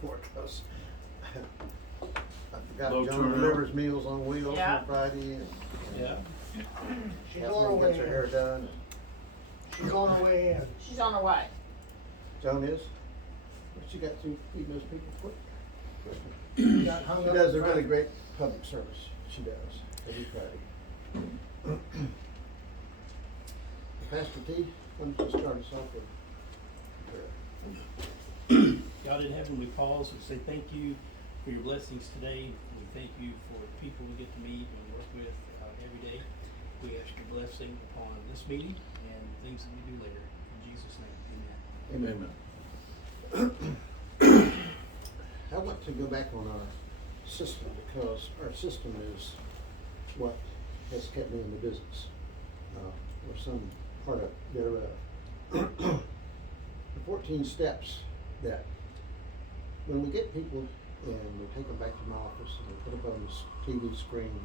for because I forgot Low John turnout. delivers Meals on Wheels Yeah. on Friday and Yeah. She's on her Kathleen way gets her hair in. done. She's on her way in. She's on her way. Joan is? What she got to feed those people quick? She got hung She up does in a really traffic. great public service. She does, every Friday. Pastor T, why don't you start us off with prayer? God in heaven, we pause and say thank you for your blessings today. We thank you for the people we get to meet and work with every day. We ask your blessing upon this meeting and things that we do later. In Jesus' name, amen. Amen. I want to go back on our system because our system is what has kept me in the business, or some part of thereof. The 14 steps that when we get people and we take them back to my office and we put them on this TV screen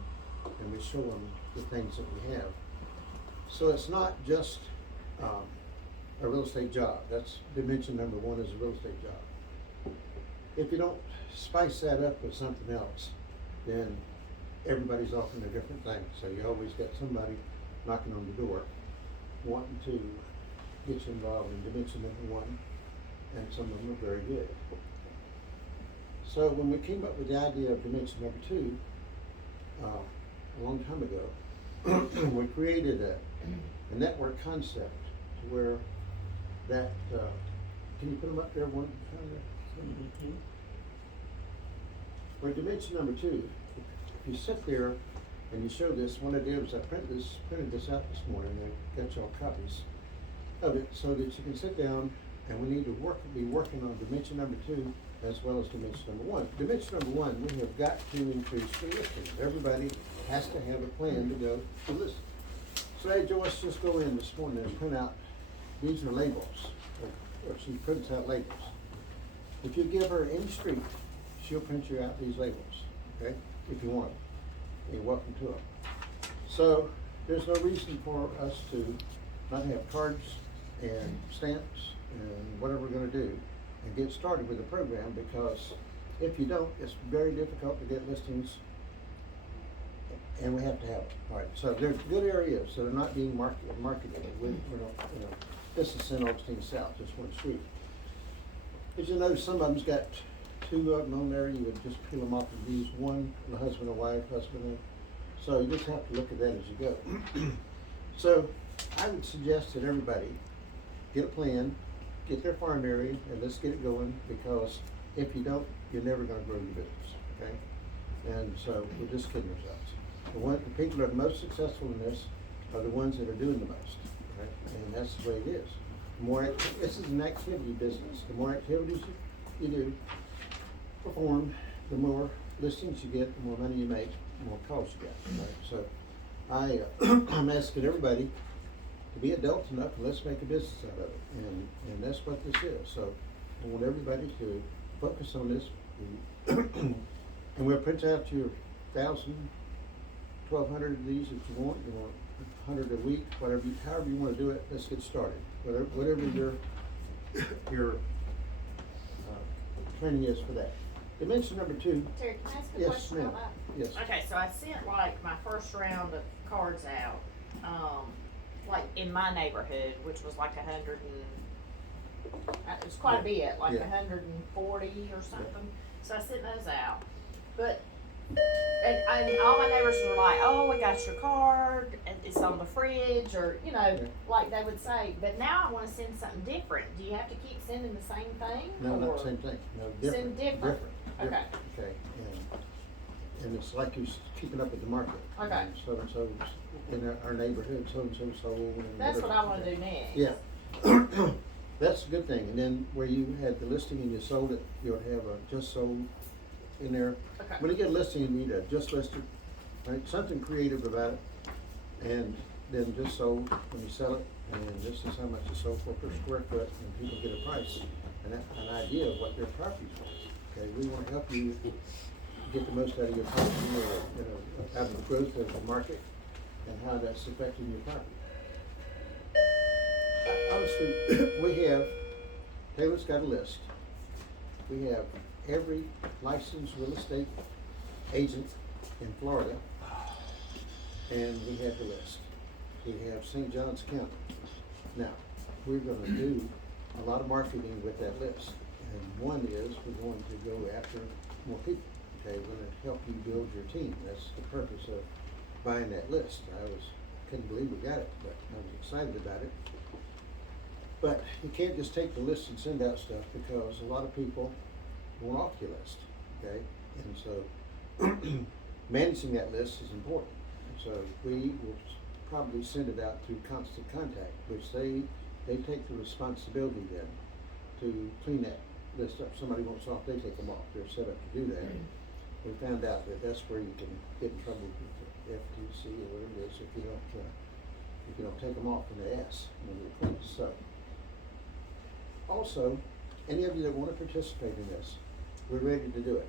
and we show them the things that we have. So it's not just a real estate job. That's dimension number one, is a real estate job. If you don't spice that up with something else, then everybody's offering a different thing. So you always got somebody knocking on the door wanting to get you involved in dimension number one, and some of them are very good. So when we came up with the idea of dimension number two, a long time ago, we created a network concept to where that, can you put them up there one time? For dimension number two, if you sit there and you show this, what I did was I printed this out this morning and got y'all copies of it so that you can sit down, and we need to be working on dimension number two as well as dimension number one. Dimension number one, we have got to increase the listings. Everybody has to have a plan to go to list. So hey, Joyce, just go in this morning and print out, these are labels, or she prints out labels. If you give her any street, she'll print you out these labels, okay? If you want them, you're welcome to them. So there's no reason for us to not have cards and stamps and whatever we're gonna do and get started with the program, because if you don't, it's very difficult to get listings, and we have to have it. All right, so there's good areas that are not being marketed. We're not, this is St. Augustine South, just one street. As you know, some of them's got two of them on there. You would just peel them off of these, one, the husband and wife, husband and, so you just have to look at that as you go. So I would suggest that everybody get a plan, get their farm area, and let's get it going, because if you don't, you're never gonna grow your business, okay? And so we're just kidding ourselves. The people that are the most successful in this are the ones that are doing the most, right? And that's the way it is. This is an activity business. The more activities you do, perform, the more listings you get, the more money you make, the more calls you get, right? So I'm asking everybody to be adult enough, and let's make a business out of it. And that's what this is. So I want everybody to focus on this. And we'll print out your 1,000, 1,200 of these if you want. You want 100 a week, however you want to do it. Let's get started. Whatever your training is for that. Dimension number two. Terry, can I ask a Yes, question ma'am. about that? Yes. Okay, so I sent like my first round of cards out, like in my neighborhood, which was like 100 and, it was quite a bit, like Yeah. 140 or something. So I sent those out. But, and all my neighbors were like, oh, we got your card, and it's on the fridge, or, Yeah. like they would say. But now I wanna send something different. Do you have to keep sending the same thing? No, not or- the same thing. No, different. Send different. Okay. Okay, and it's like you're keeping up with the market. Okay. And so-and-so's in our neighborhood, so-and-so sold. And That's what whatever. I wanna do next. Yeah. That's a good thing. And then where you had the listing and you sold it, you'll have a just sold in there. Okay. When you get a listing, you need a just listed, right? Something creative about it. And then just sold when you sell it, and this is how much it's sold for per square foot, and people get a price and an idea of what their property's worth. Okay, we want to help you get the most out of your property, out of the growth of the market and how that's affecting your property. Honestly, we have, Taylor's got a list. We have every licensed real estate agent in Florida, and we had the list. We have St. Johns County. Now, we're gonna do a lot of marketing with that list, and one is we're going to go after more people. Okay, we're gonna help you build your team. That's the purpose of buying that list. Couldn't believe we got it, but I was excited about it. But you can't just take the list and send out stuff, because a lot of people want off your list, okay? And so managing that list is important. So we will probably send it out through Constant Contact, which they take the responsibility then to clean that list up. Somebody wants off, they take them off. They're set up to do that. We found out that that's where you can get in trouble with the FTC or whatever it is if you don't take them off when they ask when they request. So also, any of you that want to participate in this, we're ready to do it.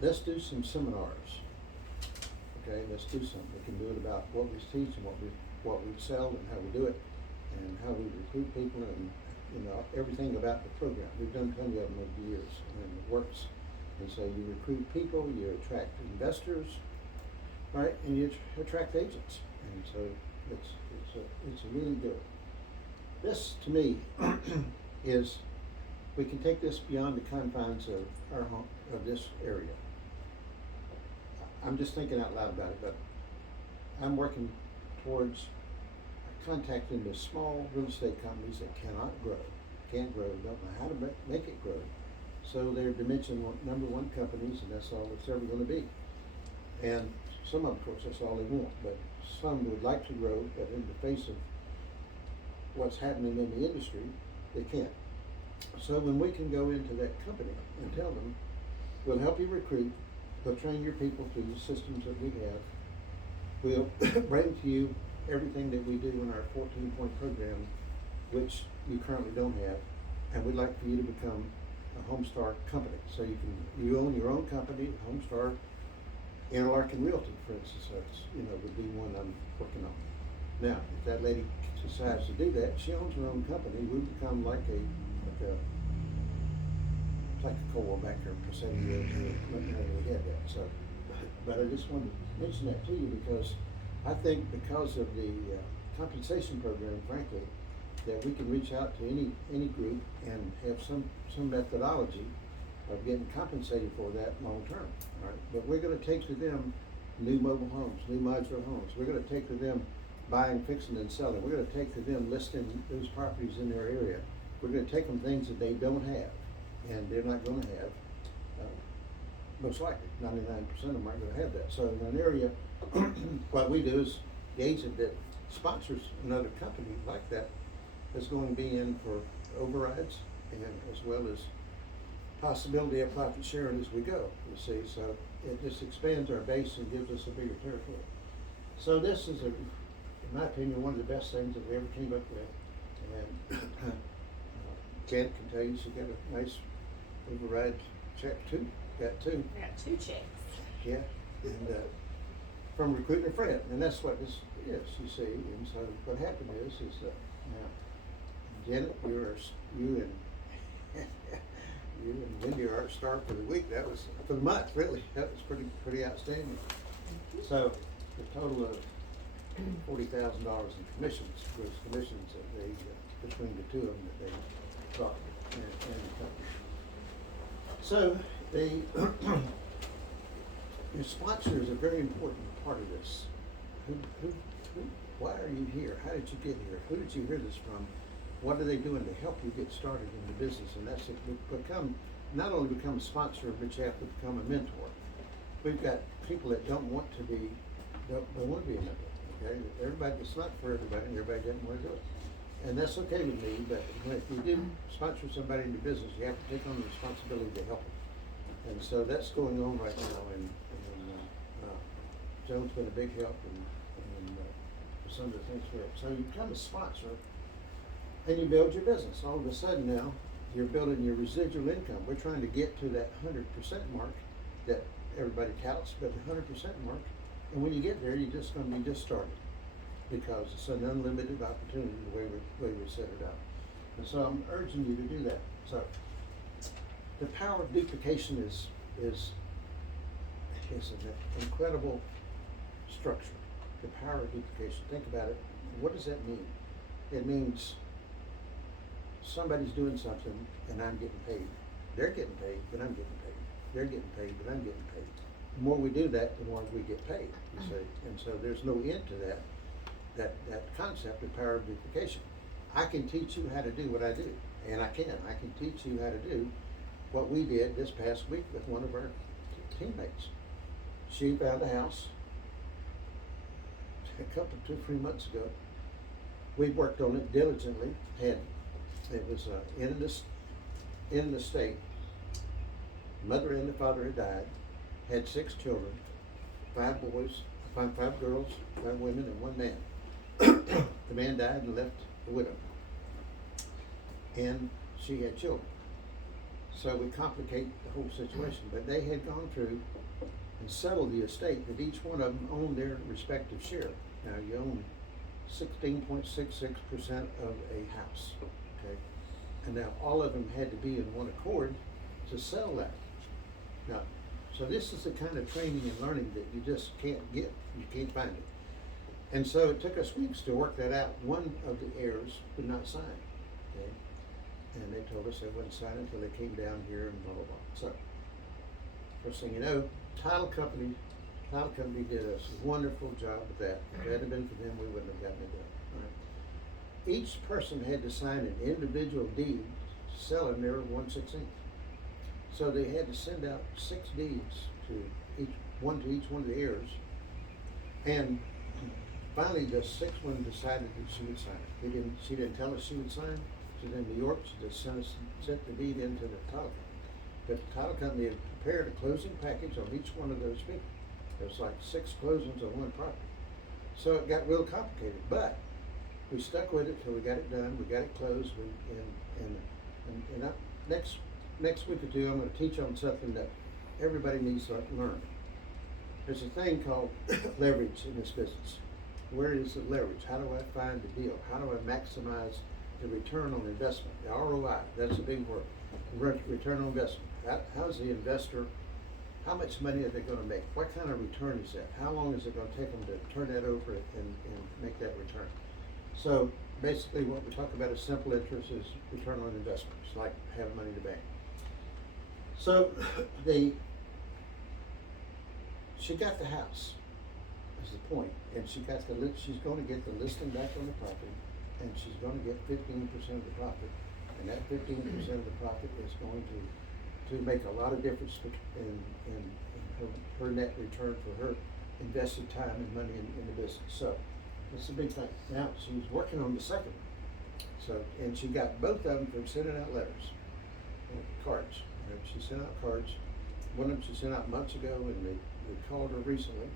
Let's do some seminars. Okay, let's do some. We can do it about what we teach and what we sell and how we do it and how we recruit people and everything about the program. We've done plenty of them over the years and it works. And so you recruit people, you attract investors, right? And you attract agents. And so it's a really good. This to me is, we can take this beyond the confines of our home, of this area. I'm just thinking out loud about it, but I'm working towards contacting the small real estate companies that can't grow, don't know how to make it grow. So they're number one companies, and that's all it's ever going to be. And some of course, that's all they want, but some would like to grow, but in the face of what's happening in the industry, they can't. So when we can go into that company and tell them, we'll help you recruit, we'll train your people through the systems that we have, we'll bring to you everything that we do in our 14-point program, which you currently don't have, and we'd like for you to become a Homestar company. So you own your own company, Homestar Interlaken Realty, for instance, would be one I'm working on. Now, if that lady decides to do that, she owns her own company, we become like a coal backer per se, we had that. So, but I just wanted to mention that to you because I think because of the compensation program, frankly, that we can reach out to any group and have some methodology of getting compensated for that long term. All right? But we're going to take to them new mobile homes, new modular homes. We're going to take to them buying, fixing, and selling. We're going to take to them listing those properties in their area. We're going to take them things that they don't have, and they're not going to have. Most likely, 99% of them aren't going to have that. So in an area, what we do is the agent that sponsors another company like that is going to be in for overrides and as well as possibility of profit sharing as we go, you see. So it just expands our base and gives us a bigger territory. So this is, in my opinion, one of the best things that we ever came up with. And Ken can tell you she got a nice override check too. Got two. I got 2 checks. Yeah, and from recruiting a friend, and that's what this is, you see. And so what happened is now, Janet, you and Wendy are our star for the week. That was for the month, really. That was pretty outstanding. So the total of $40,000 in commissions was commissions that they between the two of them that they got and the company. So your sponsor is a very important part of this. Why are you here? How did you get here? Who did you hear this from? What are they doing to help you get started in the business? And that's it. Not only become a sponsor, but you have to become a mentor. We've got people that don't want to be a mentor. Okay, it's not for everybody, and everybody doesn't want to do it. And that's okay with me, but if you do sponsor somebody in the business, you have to take on the responsibility to help them. And so that's going on right now, and Joan's been a big help and for some of the things for it. So you become a sponsor, and you build your business. All of a sudden now, you're building your residual income. We're trying to get to that 100% mark that everybody touts, but the 100% mark. And when you get there, you're just going to be just started, because it's an unlimited opportunity the way we set it out. And so I'm urging you to do that. So the power of duplication is an incredible structure. The power of duplication. Think about it. What does that mean? It means somebody's doing something and I'm getting paid. They're getting paid, but I'm getting paid. They're getting paid, but I'm getting paid. The more we do that, the more we get paid, you see. And so there's no end to that concept of power of duplication. I can teach you how to do what I do, and I can teach you how to do what we did this past week with one of our teammates. She found a house a couple, 2-3 months ago. We worked on it diligently. It was in the state. Mother and the father had died. Had 6 children, 5 boys, 5 girls, 5 women, and 1 man. The man died and left a widow. And she had children. So we complicate the whole situation. But they had gone through and settled the estate that each one of them owned their respective share. Now you own 16.66% of a house, okay? And now all of them had to be in one accord to sell that. Now, so this is the kind of training and learning that you just can't get. You can't find it. And so it took us weeks to work that out. One of the heirs would not sign, okay? And they told us they wouldn't sign until they came down here and blah, blah, blah. So, first thing you know, title company did a wonderful job with that. If it hadn't been for them, we wouldn't have gotten it done. Right? Each person had to sign an individual deed selling their 1/16. So they had to send out 6 deeds to each one of the heirs. And finally, the 6th one decided that she would sign it. She didn't tell us she would sign. She was in New York. She just sent the deed into the title company. But the title company had prepared a closing package on each one of those people. There was like 6 closings on one property. So it got real complicated, but we stuck with it till we got it done. We got it closed. Next week or 2, I'm going to teach on something that everybody needs to learn. There's a thing called leverage in this business. Where is the leverage? How do I find the deal? How do I maximize the return on investment? The ROI, that's a big word. Return on investment. How's the investor, how much money are they going to make? What kind of return is that? How long is it going to take them to turn that over and make that return? So basically what we talk about is simple interest is return on investment. It's like having money in the bank. So she got the house, is the point, and she's going to get the listing back on the property, and she's going to get 15% of the profit, and that 15% of the profit is going to make a lot of difference in her net return for her invested time and money in the business. So it's a big thing. Now she's working on the second one. So, and she got both of them from sending out letters, cards. She sent out cards. One of them she sent out months ago, and we called her recently,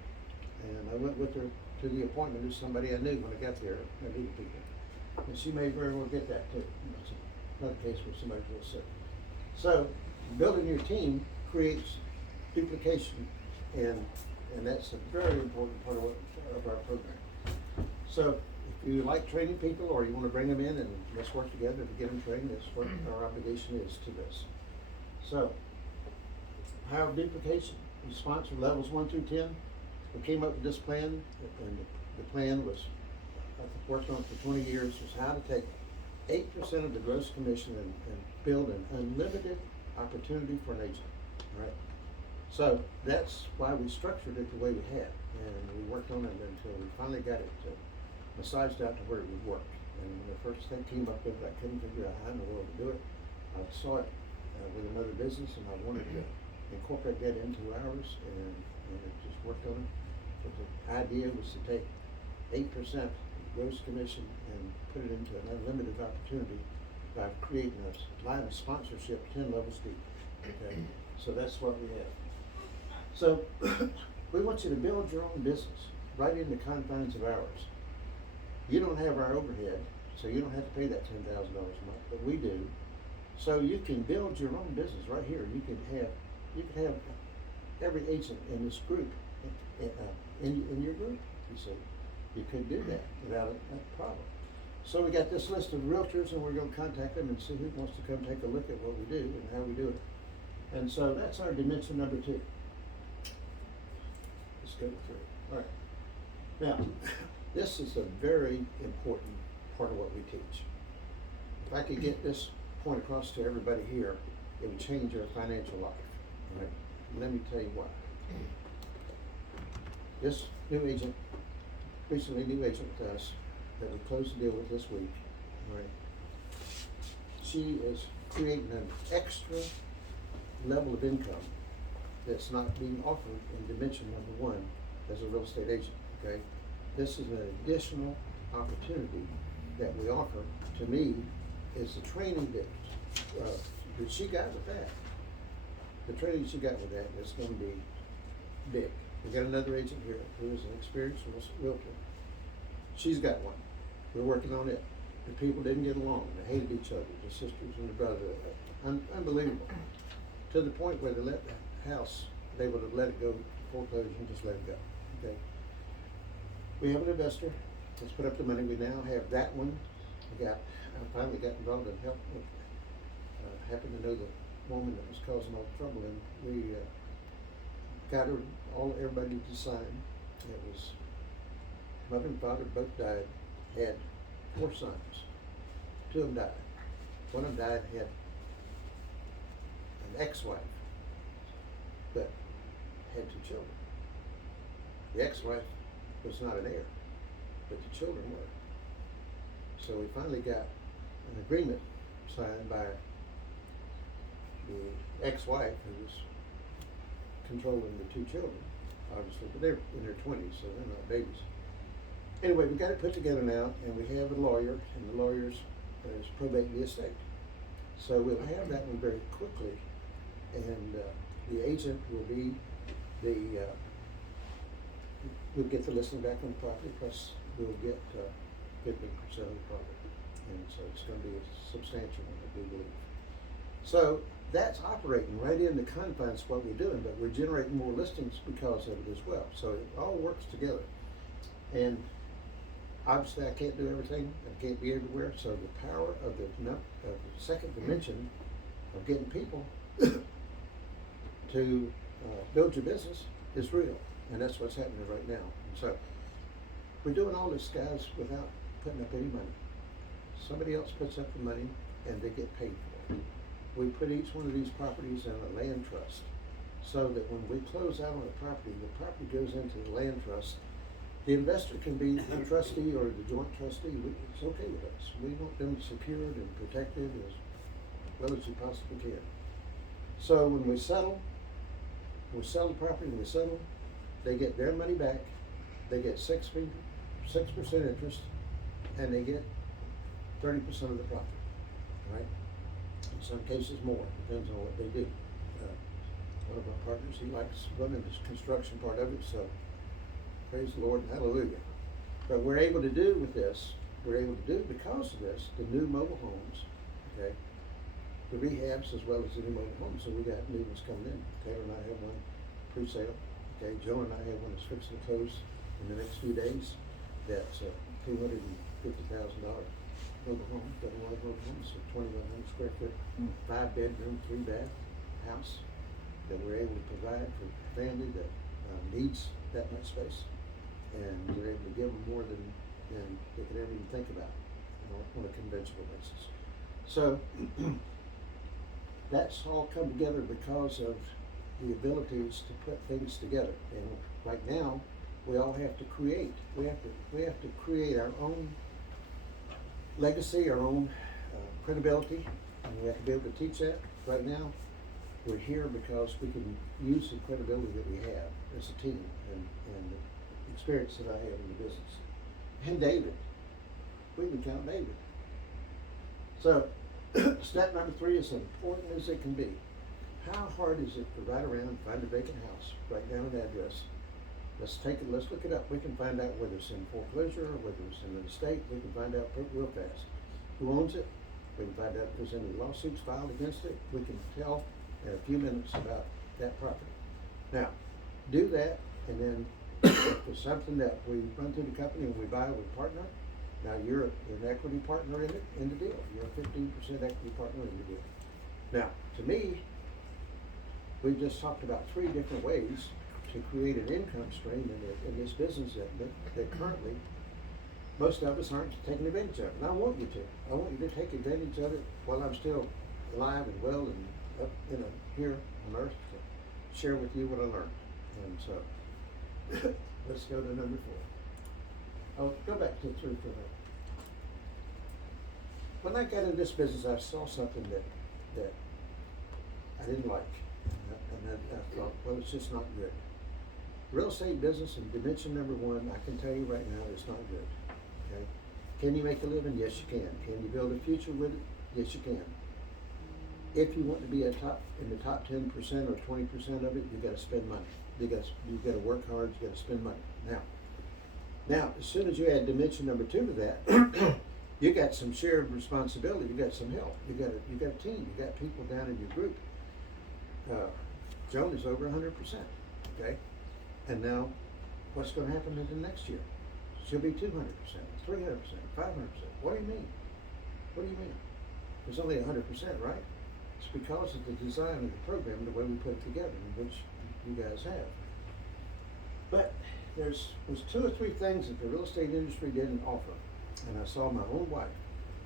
and I went with her to the appointment as somebody I knew when I got there. I knew the people, and she may very well get that too. It's another case where somebody's real sick. So building your team creates duplication, and that's a very important part of our program. So if you like training people, or you want to bring them in and let's work together to get them trained, that's what our obligation is to this. So, power of duplication. We sponsored levels 1 through 10. We came up with this plan, and the plan was, I've worked on it for 20 years, was how to take 8% of the gross commission and build an unlimited opportunity for an agent. All right. So that's why we structured it the way we had, and we worked on it until we finally got it massaged out to where it would work. And when the first thing came up with it, I couldn't figure out how in the world to do it. I saw it with another business, and I wanted to incorporate that into ours, and it just worked on it. But the idea was to take 8% gross commission and put it into an unlimited opportunity by creating a line of sponsorship 10 levels deep. Okay, so that's what we have. So we want you to build your own business right in the confines of ours. You don't have our overhead, so you don't have to pay that $10,000 a month, but we do. So you can build your own business right here. You can have every agent in this group in your group. You see, you could do that without a problem. So we got this list of realtors, and we're going to contact them and see who wants to come take a look at what we do and how we do it. And so that's our dimension number 2. Let's go to 3. All right. Now, this is a very important part of what we teach. If I could get this point across to everybody here, it would change your financial life. All right. Let me tell you why. This recently new agent with us that we closed the deal with this week, all right, she is creating an extra level of income that's not being offered in dimension number 1 as a real estate agent, okay? This is an additional opportunity that we offer. To me, is the training that she got with that. The training she got with that is going to be big. We got another agent here who is an experienced realtor. She's got one. We're working on it. The people didn't get along. They hated each other, the sisters and the brother. Unbelievable. To the point where they let the house, they would have let it go foreclosure and just let it go. Okay. We have an investor. Let's put up the money. We now have that one. I finally got involved in help. Happened to know the woman that was causing all the trouble, and we got her everybody to sign. It was mother and father both died. Had 4 sons. 2 of them died. One of them died, had an ex-wife, but had 2 children. The ex-wife was not an heir, but the children were. So we finally got an agreement signed by the ex-wife, who was controlling the 2 children, obviously, but they're in their 20s, so they're not babies. Anyway, we got it put together now, and we have a lawyer, and the lawyer's is probating the estate. So we'll have that one very quickly, and the agent will be we'll get the listing back on the property, plus we'll get 50% of the property, and so it's going to be a substantial one, I do believe. So that's operating right in the confines of what we're doing, but we're generating more listings because of it as well. So it all works together. And obviously I can't do everything, I can't be everywhere, so the power of the second dimension of getting people to build your business is real, and that's what's happening right now. And so we're doing all this, guys, without putting up any money. Somebody else puts up the money and they get paid for it. We put each one of these properties in a land trust, so that when we close out on the property goes into the land trust. The investor can be the trustee or the joint trustee. It's okay with us. We want them secured and protected as well as you possibly can. So when we sell the property and we settle, they get their money back. They get 6% interest, and they get 30% of the profit. Right? In some cases more, depends on what they do. One of our partners, he likes running the construction part of it, so praise the Lord and hallelujah. But we're able to do with this, because of this, the new mobile homes, okay, the rehabs as well as the new mobile homes. So we got new ones coming in. Taylor and I have one pre-sale. Okay, Joe and I have one that's fixing to close in the next few days. That's $250,000 mobile home, double wide mobile home, so 2,100 square foot, 5-bedroom, 3-bath house that we're able to provide for a family that needs that much space, and we're able to give them more than they could ever even think about, on a conventional basis. So that's all come together because of the abilities to put things together. And right now, we all have to create. We have to create our own legacy, our own credibility, and we have to be able to teach that. Right now, we're here because we can use the credibility that we have as a team, and the experience that I have in the business. And David, we can count David. So step number 3 is as important as it can be. How hard is it to ride around and find a vacant house, write down an address? Let's look it up. We can find out whether it's in foreclosure or whether it's in an estate. We can find out real fast who owns it. We can find out if there's any lawsuits filed against it. We can tell in a few minutes about that property. Now, do that, and then if there's something that we run through the company and we buy with a partner, now you're an equity partner in it, in the deal. You're a 15% equity partner in the deal. Now, to me, we've just talked about 3 different ways to create an income stream in this business that currently most of us aren't taking advantage of. And I want you to. I want you to take advantage of it while I'm still alive and well and up, here on earth to share with you what I learned. And so, let's go to number 4. Oh, go back to 3 for a minute. When I got into this business, I saw something that I didn't like. And I thought, well, it's just not good. Real estate business in dimension number 1, I can tell you right now, it's not good. Okay? Can you make a living? Yes, you can. Can you build a future with it? Yes, you can. If you want to be in the top 10% or 20% of it, you got to spend money. You got to work hard. You got to spend money. Now, as soon as you add dimension number 2 to that, you got some shared responsibility. You got some help. You got a team. You got people down in your group. Joan is over 100%. Okay, and now, what's going to happen in the next year? She'll be 200%, 300%, 500%. What do you mean? What do you mean? There's only 100%, right? It's because of the design of the program, the way we put it together, which you guys have. But was 2 or 3 things that the real estate industry didn't offer. And I saw my own wife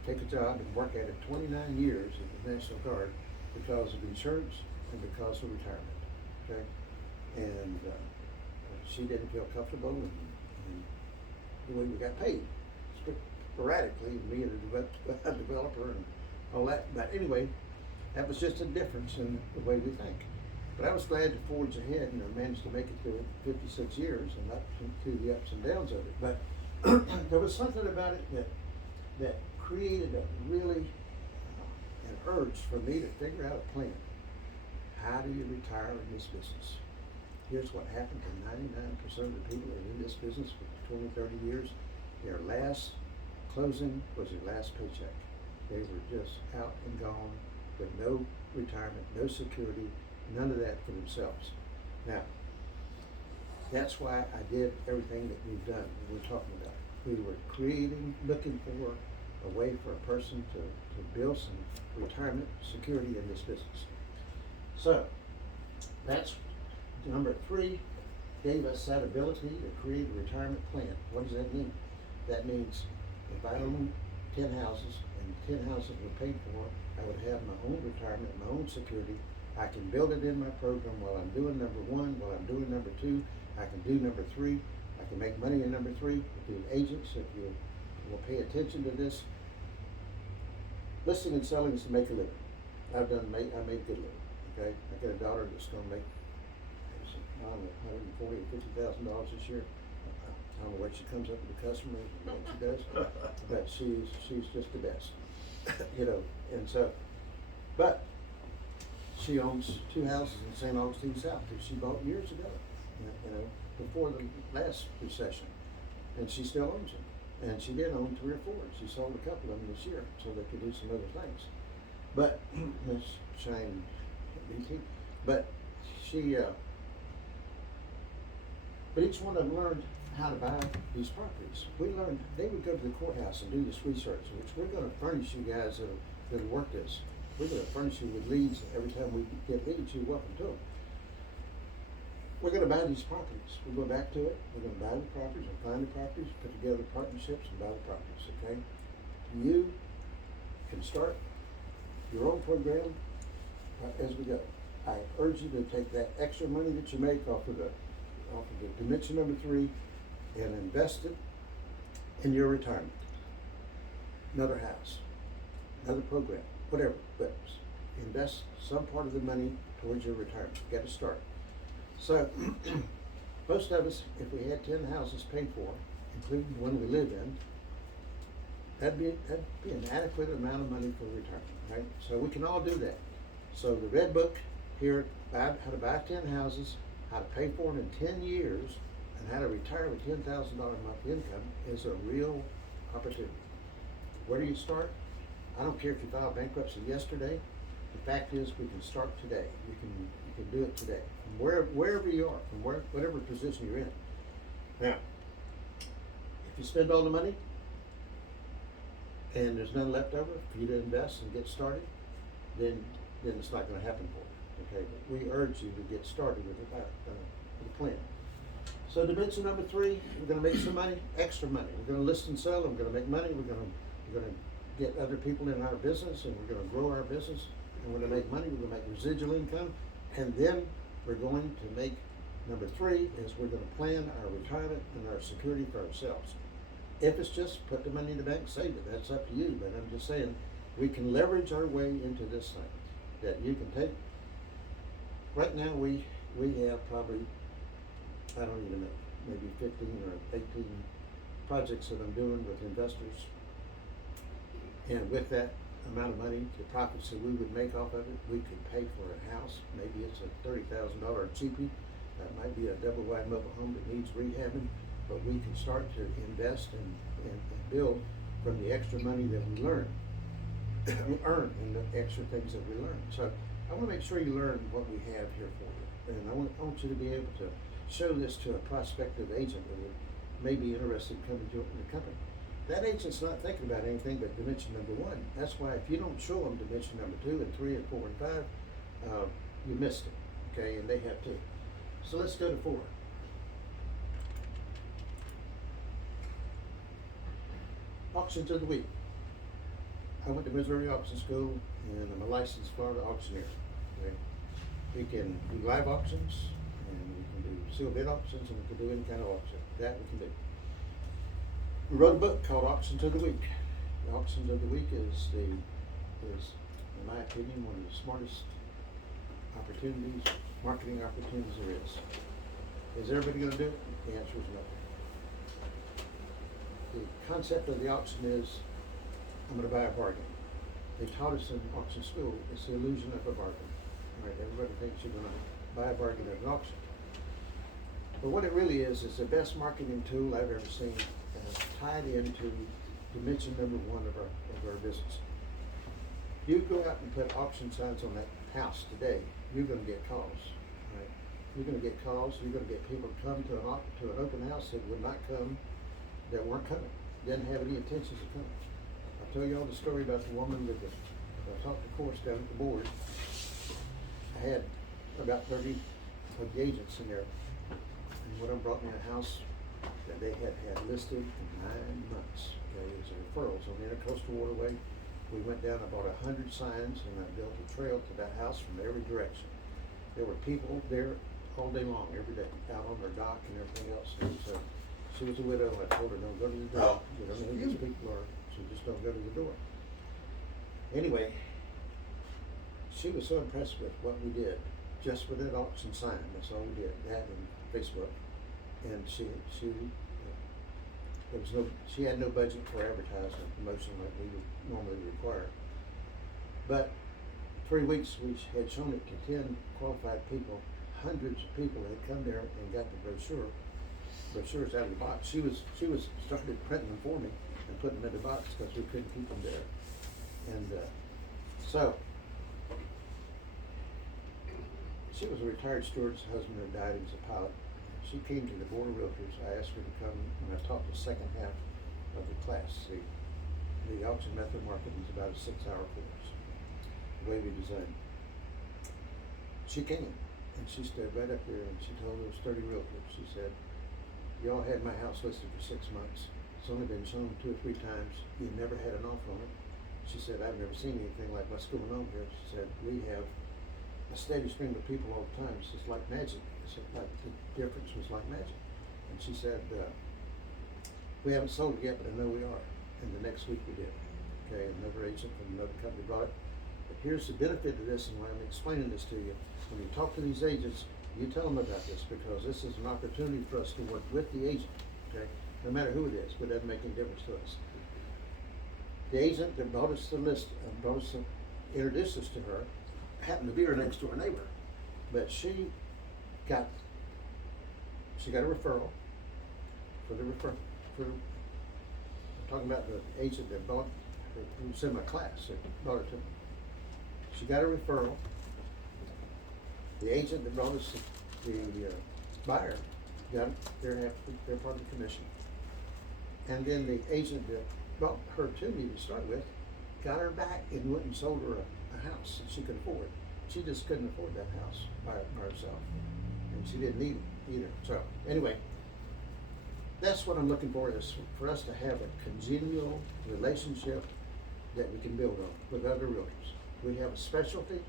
take a job and work at it 29 years at the National Guard because of insurance and because of retirement. Okay? And she didn't feel comfortable in the way we got paid. Sporadically, me and a developer and all that. But anyway, that was just a difference in the way we think. But I was glad to forge ahead and I managed to make it through 56 years and up through the ups and downs of it. But there was something about it that created a really an urge for me to figure out a plan. How do you retire in this business? Here's what happened to 99% of the people that are in this business for 20, 30 years. Their last closing was their last paycheck. They were just out and gone with no retirement, no security, none of that for themselves. Now, that's why I did everything that we've done, that we're talking about. We were looking for a way for a person to build some retirement security in this business. So, that's number 3, gave us that ability to create a retirement plan. What does that mean? That means if I own 10 houses and 10 houses were paid for, I would have my own retirement, my own security. I can build it in my program while I'm doing number 1, while I'm doing number 2. I can do number 3. I can make money in number 3 with the agents. If you will pay attention to this, listing and selling is to make a living. I made good living. Okay, I got a daughter that's going to make $140,000 or $50,000 this year. I don't know what she comes up with the customers and what she does, but she's just the best, And so, but she owns 2 houses in St. Augustine South that she bought years ago, before the last recession, and she still owns them. And she did own 3 or 4. She sold a couple of them this year so they could do some other things. But Miss Shane BT, but she, but each one of them learned how to buy these properties. We learned they would go to the courthouse and do this research, which we're going to furnish you guys that'll work this. We're going to furnish you with leads every time we get leads. You're welcome to them. We're going to buy these properties. We'll go back to it. We're going to buy the properties and find the properties, put together partnerships and buy the properties, okay? You can start your own program as we go. I urge you to take that extra money that you make off of the dimension number 3 and invest it in your retirement. Another house, another program, whatever, but invest some part of the money towards your retirement. You got to start. So, most of us, if we had 10 houses paid for, including the one we live in, that'd be an adequate amount of money for retirement, right? So we can all do that. So the Red Book here, how to buy 10 houses, how to pay for them in 10 years, and how to retire with $10,000 a month income is a real opportunity. Where do you start? I don't care if you filed bankruptcy yesterday. The fact is, we can start today. You can do it today, from wherever you are, from whatever position you're in. Now, if you spend all the money and there's none left over for you to invest and get started, then it's not going to happen for you. Okay, but we urge you to get started with a plan. So dimension number 3, we're gonna make some money, extra money. We're gonna list and sell, and we're gonna make money, we're gonna get other people in our business, and we're gonna grow our business, and we're gonna make money, we're gonna make residual income, and then we're going to make, number 3 is we're gonna plan our retirement and our security for ourselves. If it's just put the money in the bank, save it, that's up to you, but I'm just saying, we can leverage our way into this thing, that you can take. Right now, we have probably, I don't even know, maybe 15 or 18 projects that I'm doing with investors. And with that amount of money, the profits that we would make off of it, we could pay for a house. Maybe it's a $30,000 cheapie. That might be a double wide mobile home that needs rehabbing, but we can start to invest and build from the extra money that we earn and the extra things that we learn. So I want to make sure you learn what we have here for you. And I want you to be able to show this to a prospective agent that may be interested in coming to the company. That agent's not thinking about anything but dimension number 1. That's why if you don't show them dimension number 2 and 3 and 4 and 5, you missed it, okay, and they have too. So let's go to 4. Auctions of the week. I went to Missouri Auction School, and I'm a licensed Florida auctioneer, okay? We can do live auctions, and we can do sealed bid auctions, and we can do any kind of auction. That we can do. We wrote a book called Auctions of the Week. The Auctions of the Week is, in my opinion, one of the smartest marketing opportunities there is. Is everybody gonna do it? The answer is no. The concept of the auction is, I'm gonna buy a bargain. They taught us in auction school, it's the illusion of a bargain. All right, everybody thinks you're gonna buy a bargain at an auction. But what it really is the best marketing tool I've ever seen, and it's tied into dimension number 1 of our business. You go out and put auction signs on that house today, you're gonna get calls, right? You're gonna get calls, you're gonna get people to come to an open house that would not come, that weren't coming, didn't have any intentions of coming. I'll tell you all the story about the woman with I taught the course down at the board. I had about 30 of the agents in there, and one of them brought me a house that they had listed in 9 months. Okay, it was a referrals on the Intercoastal Waterway. We went down, I bought 100 signs, and I built a trail to that house from every direction. There were people there all day long, every day, out on their dock and everything else. And so she was a widow, and I told her, don't go to the door. We don't know who these people are, so just don't go to the door. Anyway, she was so impressed with what we did, just with that auction sign. That's all we did, that and Facebook. And she had no budget for advertising promotion like we would normally require. But 3 weeks we had shown it to 10 qualified people. Hundreds of people had come there and got the brochures out of the box. She was started printing them for me and putting them in the box because we couldn't keep them there. And so she was a retired steward's husband who died. He was a pilot. She came to the Board of Realtors. I asked her to come, and I taught the second half of the class. The auction method marketing is about a 6-hour course, the way we designed. She came, and she stood right up there, and she told those 30 realtors, she said, y'all had my house listed for 6 months. It's only been shown 2 or 3 times. You never had an offer on it. She said, I've never seen anything like what's going on here. She said, we have a steady stream of people all the time. It's just like magic. It's like the difference was like magic. And she said, we haven't sold it yet, but I know we are. And the next week we did. Okay, another agent from another company bought it. But here's the benefit of this, and why I'm explaining this to you. When you talk to these agents, you tell them about this, because this is an opportunity for us to work with the agent, okay? No matter who it is, but it doesn't make any difference to us. The agent that brought us the list, introduced us to her, happened to be her next door neighbor, but she got a referral I'm talking about the agent that bought, who was in my class, that brought it to me. She got a referral. The agent that brought us the buyer got their part of the commission. And then the agent that brought her to me to start with got her back and went and sold her a house that she could afford. she just couldn't afford that house by herself, and she didn't need it either. So anyway, that's what I'm looking for, is for us to have a congenial relationship that we can build on with other realtors. We have a specialty.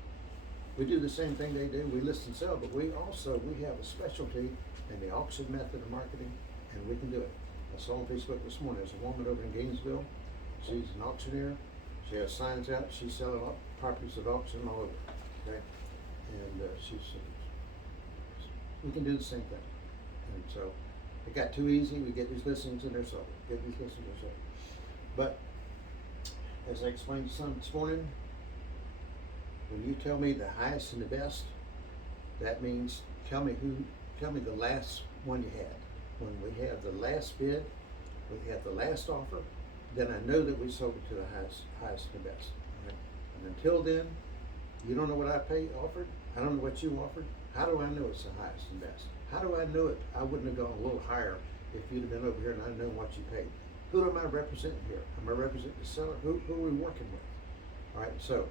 We do the same thing they do. We list and sell, but we have a specialty in the auction method of marketing, and we can do it. I saw on Facebook this morning, there's a woman over in Gainesville. She's an auctioneer. She has signs out. She's selling properties at auction all over. Okay, and we can do the same thing. And so it got too easy. We get these listings and they're sold. But as I explained to some this morning, when you tell me the highest and the best, that means tell me the last one you had. When we have the last bid, we have the last offer, then I know that we sold it to the highest and the best. Right? And until then, you don't know what I offered. I don't know what you offered. How do I know it's the highest and best? How do I know it? I wouldn't have gone a little higher if you'd have been over here and I'd known what you paid. Who am I representing here? Am I representing the seller? Who are we working with? All right, so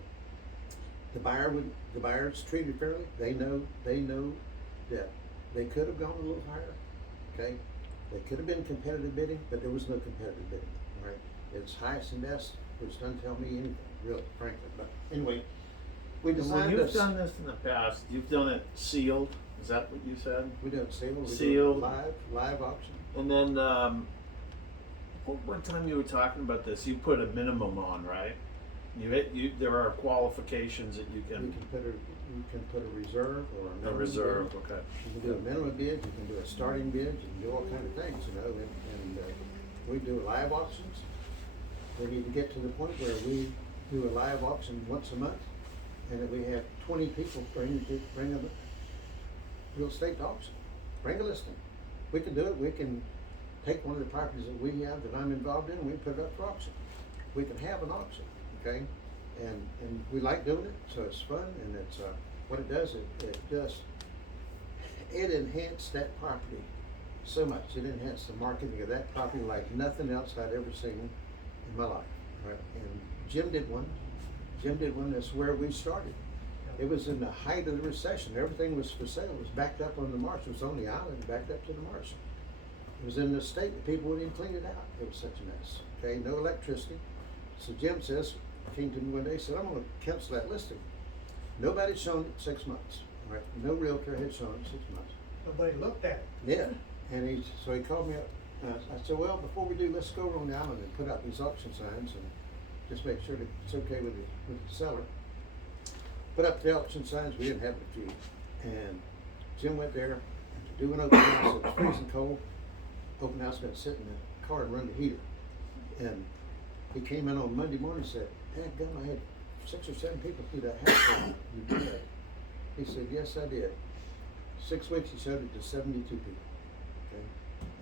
the buyer's treated fairly. They know that they could have gone a little higher. Okay, they could have been competitive bidding, but there was no competitive bidding. All right, it's highest and best, which doesn't tell me anything, really, frankly. But anyway, we And when designed you've this. done this in the past, you've done it sealed, is that what you said? We do it sealed. We do Sealed. it live auction. And then, one time you were talking about this, you put a minimum on, right? There are qualifications that you You can, can put a reserve or a a minimum reserve, bid. okay. You can do a minimum bid, you can do a starting bid, you can do all kind of things, you know, and we do live auctions. We need to get to the point where we do a live auction once a month, and that we have 20 people bring a real estate to auction, bring a listing. We can do it. We can take one of the properties that we have that I'm involved in, and we put it up for auction. We can have an auction, okay? And we like doing it, so it's fun, and it's what it does. It enhanced that property so much. It enhanced the marketing of that property like nothing else I'd ever seen in my life. Right? And Jim did one. That's where we started. It was in the height of the recession. Everything was for sale. It was backed up on the marsh. It was on the island, backed up to the marsh. It was in the state that people wouldn't even clean it out. It was such a mess. Okay, no electricity. So Jim came to me one day, said, I'm going to cancel that listing. Nobody'd shown it 6 months. Right? No realtor had shown it 6 months. Nobody looked at it. Yeah, and so he called me up. I said, well, before we do, let's go on the island and put out these auction signs and just make sure that it's okay with the seller. Put up the auction signs. We didn't have a few, and Jim went there to do an open house. It was freezing cold. Open house, got to sit in the car and run the heater. And he came in on Monday morning and said, "Dadgum, I had 6 or 7 people through that house. You did." He said, "Yes, I did." 6 weeks, he showed it to 72 people. Okay,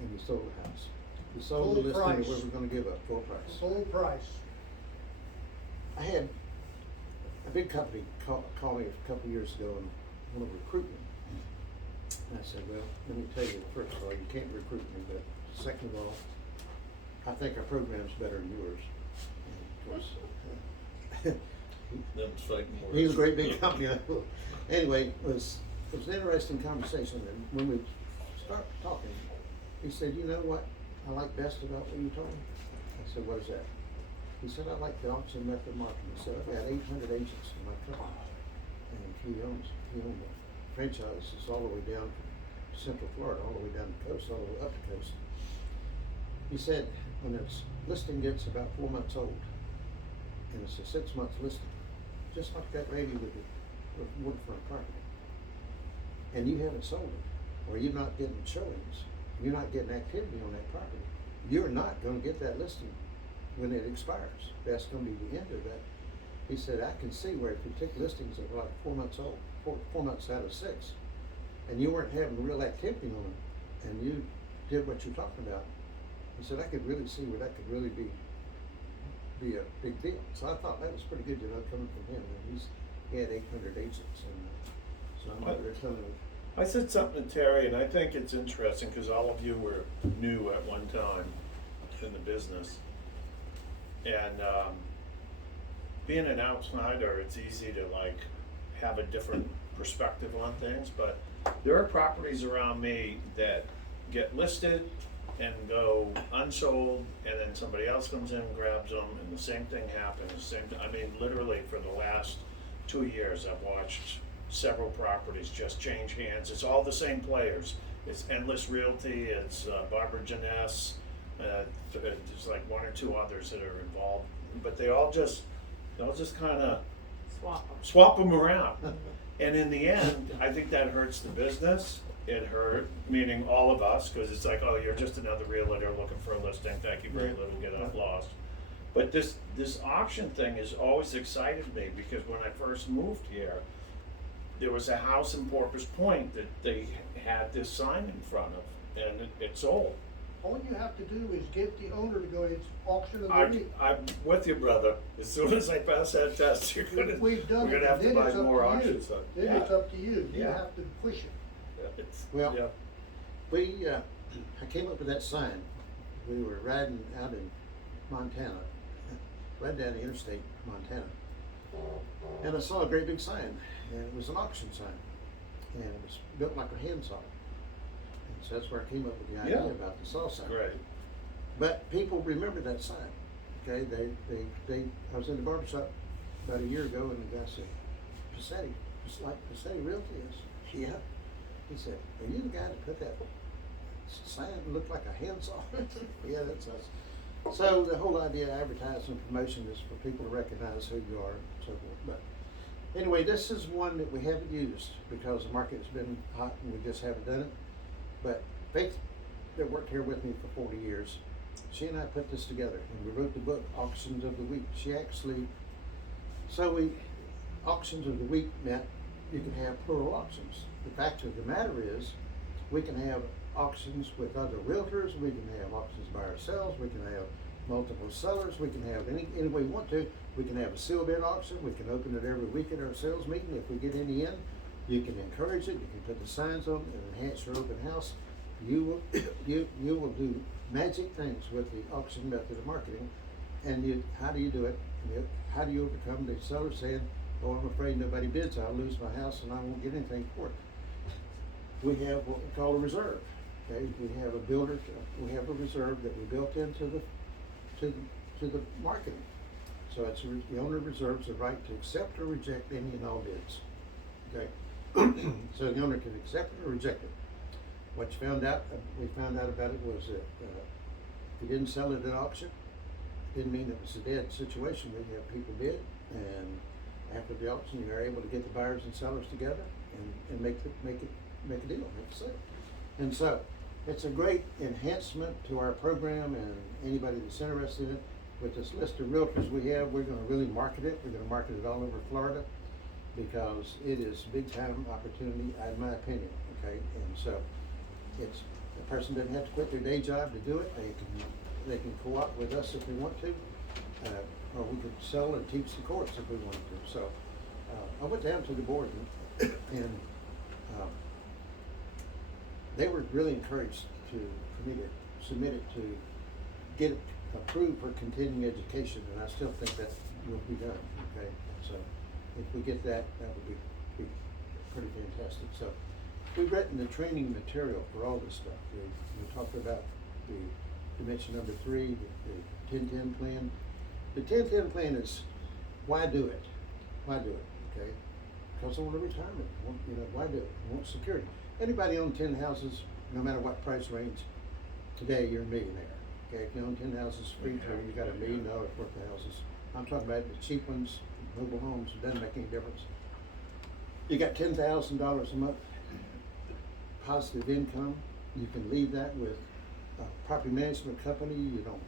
and he sold the house. He sold the Full listing that we price. were going to give up, full price. Full price. I had a big company call me a couple of years ago and want to recruit me. And I said, well, let me tell you, first of all, you can't recruit me, but second of all, I think our program's better than yours. And of course, he's a great big company. Anyway, it was an interesting conversation, and when we started talking, he said, you know what I like best about what you told me? I said, what is that? He said, I like the auction method marketing. He said, I've got 800 agents in my company, and he owns franchises all the way down from Central Florida, all the way down the coast, all the way up the coast. He said, when its listing gets about 4 months old, and it's a 6 month listing, just like that lady with the waterfront property, and you haven't sold it, or you're not getting showings, you're not getting activity on that property, you're not going to get that listing when it expires. That's going to be the end of that. He said, I can see where if you take listings that were like 4 months old, 4 months out of 6, and you weren't having real activity on them, and you did what you're talking about, he said, I could really see where that could really be a big deal. So I thought that was pretty good, coming from him. And he had 800 agents, and so I'm over there telling him. I said something to Terry, and I think it's interesting because all of you were new at one time in the business. And being an outsider, it's easy to like have a different perspective on things, but there are properties around me that get listed and go unsold, and then somebody else comes in and grabs them, and the same thing happens, I mean, literally for the last 2 years, I've watched several properties just change hands. It's all the same players. It's Endless Realty, it's Barbara Janess, there's like 1 or 2 others that are involved, but they all just kind of swap them around. And in the end, I think that hurts the business. It hurt, meaning all of us, because it's like, oh, you're just another realtor looking for a listing, thank you very little, get out lost. But this auction thing has always excited me, because when I first moved here, there was a house in Porpoise Point that they had this sign in front of, and it sold. All you have to do is get the owner to go, it's auction of the week. I'm with you, brother. As soon as I pass that test, We've we're done it, gonna have to then buy it's up more to you. auction stuff. Then it's up to you, you Yeah. have to push it. Well, Yeah. I came up with that sign. We were riding out in Montana, right down the interstate, Montana. And I saw a great big sign, and it was an auction sign. And it was built like a handsaw. And so that's where I came up with the idea Yeah. about the saw sign. Great. But people remember that sign. Okay, I was in the barber shop about a year ago, and the guy said, Passetti, just like Passetti Realty is. Yeah. He said, are you the guy that put that sign that looked like a handsaw? Yeah, that's us. So the whole idea of advertising and promotion is for people to recognize who you are and so forth. But anyway, this is one that we haven't used because the market's been hot and we just haven't done it. But Faith, that worked here with me for 40 years, she and I put this together and we wrote the book, Auctions of the Week. Auctions of the Week meant you can have plural auctions. The fact of the matter is, we can have auctions with other realtors, we can have auctions by ourselves, we can have multiple sellers, we can have any way we want to. We can have a seal bid auction, we can open it every week at our sales meeting. If we get any in, you can encourage it, you can put the signs on and enhance your open house. You will do magic things with the auction method of marketing. And how do you do it? How do you overcome the seller saying, oh, I'm afraid nobody bids, I'll lose my house and I won't get anything for it? We have what we call a reserve. Okay, we have a reserve that we built into the marketing. So the owner reserves the right to accept or reject any and all bids. Okay, so the owner can accept it or reject it. What we found out about it was that if you didn't sell it at auction, it didn't mean it was a dead situation. We have people bid, and after the auction, you are able to get the buyers and sellers together and make a deal, make a sale. And so it's a great enhancement to our program, and anybody that's interested in it. With this list of realtors we have, we're gonna really market it. We're gonna market it all over Florida because it is a big time opportunity, in my opinion, okay? And so the person doesn't have to quit their day job to do it. They can co-op with us if they want to, or we could sell and teach the course if we wanted to. So I went down to the board and they were really encouraged for me to submit it to get it approved for continuing education, and I still think that will be done, okay? So if we get that, that would be pretty fantastic. So we've written the training material for all this stuff. We talked about the dimension number 3, the 10-10 plan. The 10-10 plan is, why do it? Why do it, okay? Because I want a retirement, why do it? I want security. Anybody own 10 houses, no matter what price range, today you're a millionaire. Okay, if you own 10 houses free through, you got $1 million worth of houses. I'm talking about the cheap ones, mobile homes, it doesn't make any difference. You got $10,000 a month positive income. You can leave that with a property management company. You don't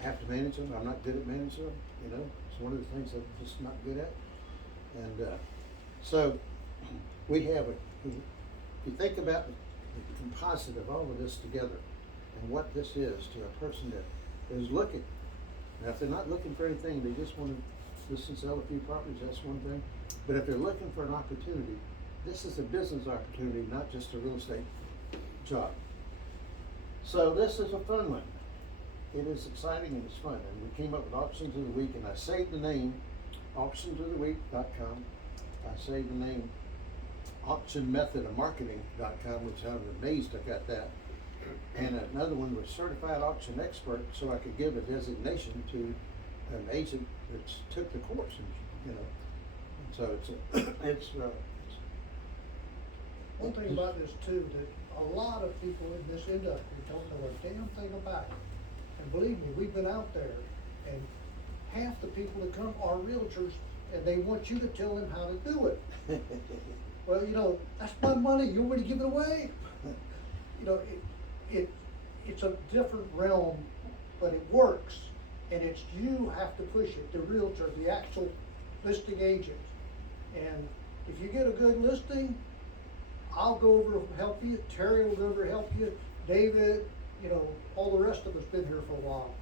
have to manage them. I'm not good at managing them, It's one of the things I'm just not good at. And so we have if you think about the composite of all of this together, and what this is to a person that is looking. Now, if they're not looking for anything, they just want to listen, sell a few properties, that's one thing. But if they're looking for an opportunity, this is a business opportunity, not just a real estate job. So this is a fun one. It is exciting and it's fun. And we came up with Auctions of the Week, and I saved the name, auctionsoftheweek.com. I say the name auctionmethodofmarketing.com, which I'm amazed I got that. And another one was certified auction expert, so I could give a designation to an agent that's took the course, and, you know. And so it's One thing about this too, that a lot of people in this industry don't know a damn thing about it. And believe me, we've been out there, and half the people that come are realtors, and they want you to tell them how to do it. Well, you know, that's my money, you want me to give it away? You know, it's a different realm, but it works, and it's, you have to push it, the realtor, the actual listing agent. And if you get a good listing, I'll go over and help you, Terry will go over and help you, David, you know, all the rest of us been here for a while.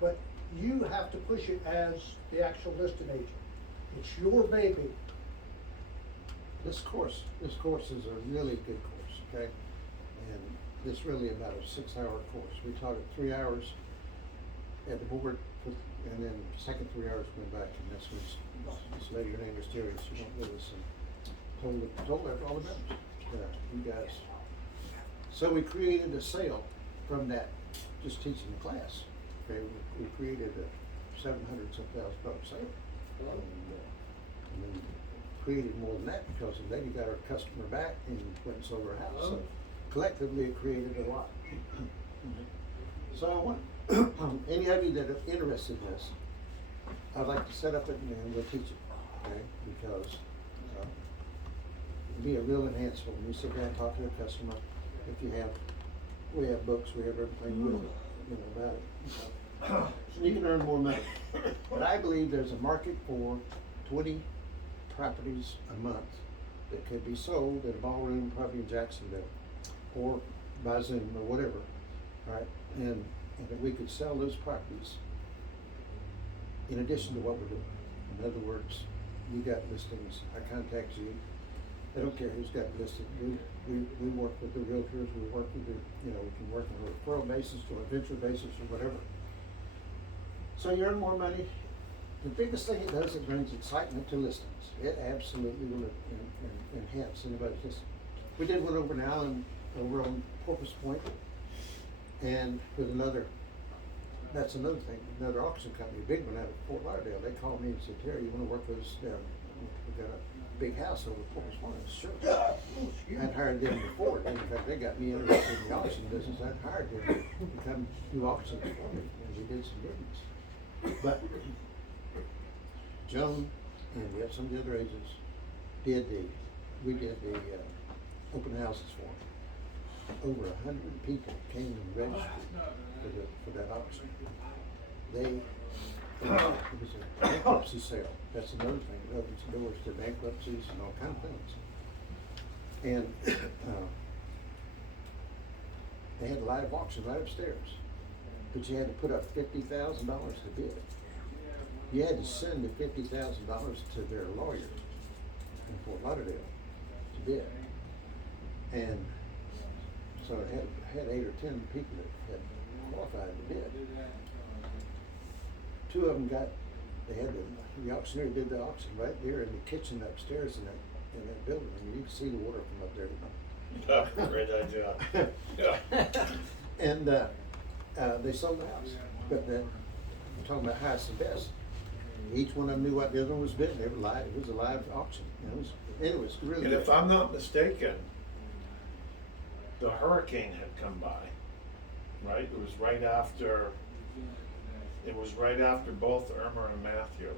But you have to push it as the actual listing agent. It's your baby. This course is a really good course, okay? And it's really about a 6-hour course. We taught it 3 hours at the board, and then the second 3 hours went back, and this lady, her name was Terry, she went with us and told her all about it, you guys. So we created a sale from that, just teaching the class. Okay, we created a $700,000 sale. And then created more than that because the lady got her customer back and went and sold her house. So collectively it created a lot. So I want any of you that are interested in this, I'd like to set up it and we'll teach it, okay? Because it'll be a real enhancement when you sit down and talk to a customer. If you have, we have books, we have everything with it, you know, about it. So you can earn more money. But I believe there's a market for 20 properties a month that could be sold at a ballroom probably in Jacksonville or by Zoom or whatever, right? And that we could sell those properties in addition to what we're doing. In other words, you got listings, I contact you, I don't care who's got listed, we work with the realtors, we work with the, you know, we can work on a referral basis or a venture basis or whatever. So you earn more money. The biggest thing it does, it brings excitement to listings. It absolutely will enhance anybody's listing. We did one over now over on Porpoise Point, and with that's another thing, another auction company, a big one out of Fort Lauderdale. They called me and said, Terry, you wanna work with us down, we got a big house over Porpoise Point. I said, sure. I'd hired them before, and in fact, they got me interested in the auction business. I'd hired them to come do auctions for me, and we did some business. But Joan and we have some of the other agents we did the open houses for them. Over 100 people came and registered for that auction. It was a bankruptcy sale. That's another thing. It opens the doors to bankruptcies and all kinds of things. And they had a live auction right upstairs, but you had to put up $50,000 to bid. You had to send the $50,000 to their lawyer in Fort Lauderdale to bid. And so it had 8 or 10 people that had qualified to bid. 2 of them the auctioneer did the auction right there in the kitchen upstairs in that building. I mean, you can see the water from up there. Great idea. And they sold the house. But then, we're talking about highest and best. Each one of them knew what the other one was bidding. They were live. It was a live auction. It was really. And if I'm not mistaken, the hurricane had come by, right? It was right after both Irma and Matthew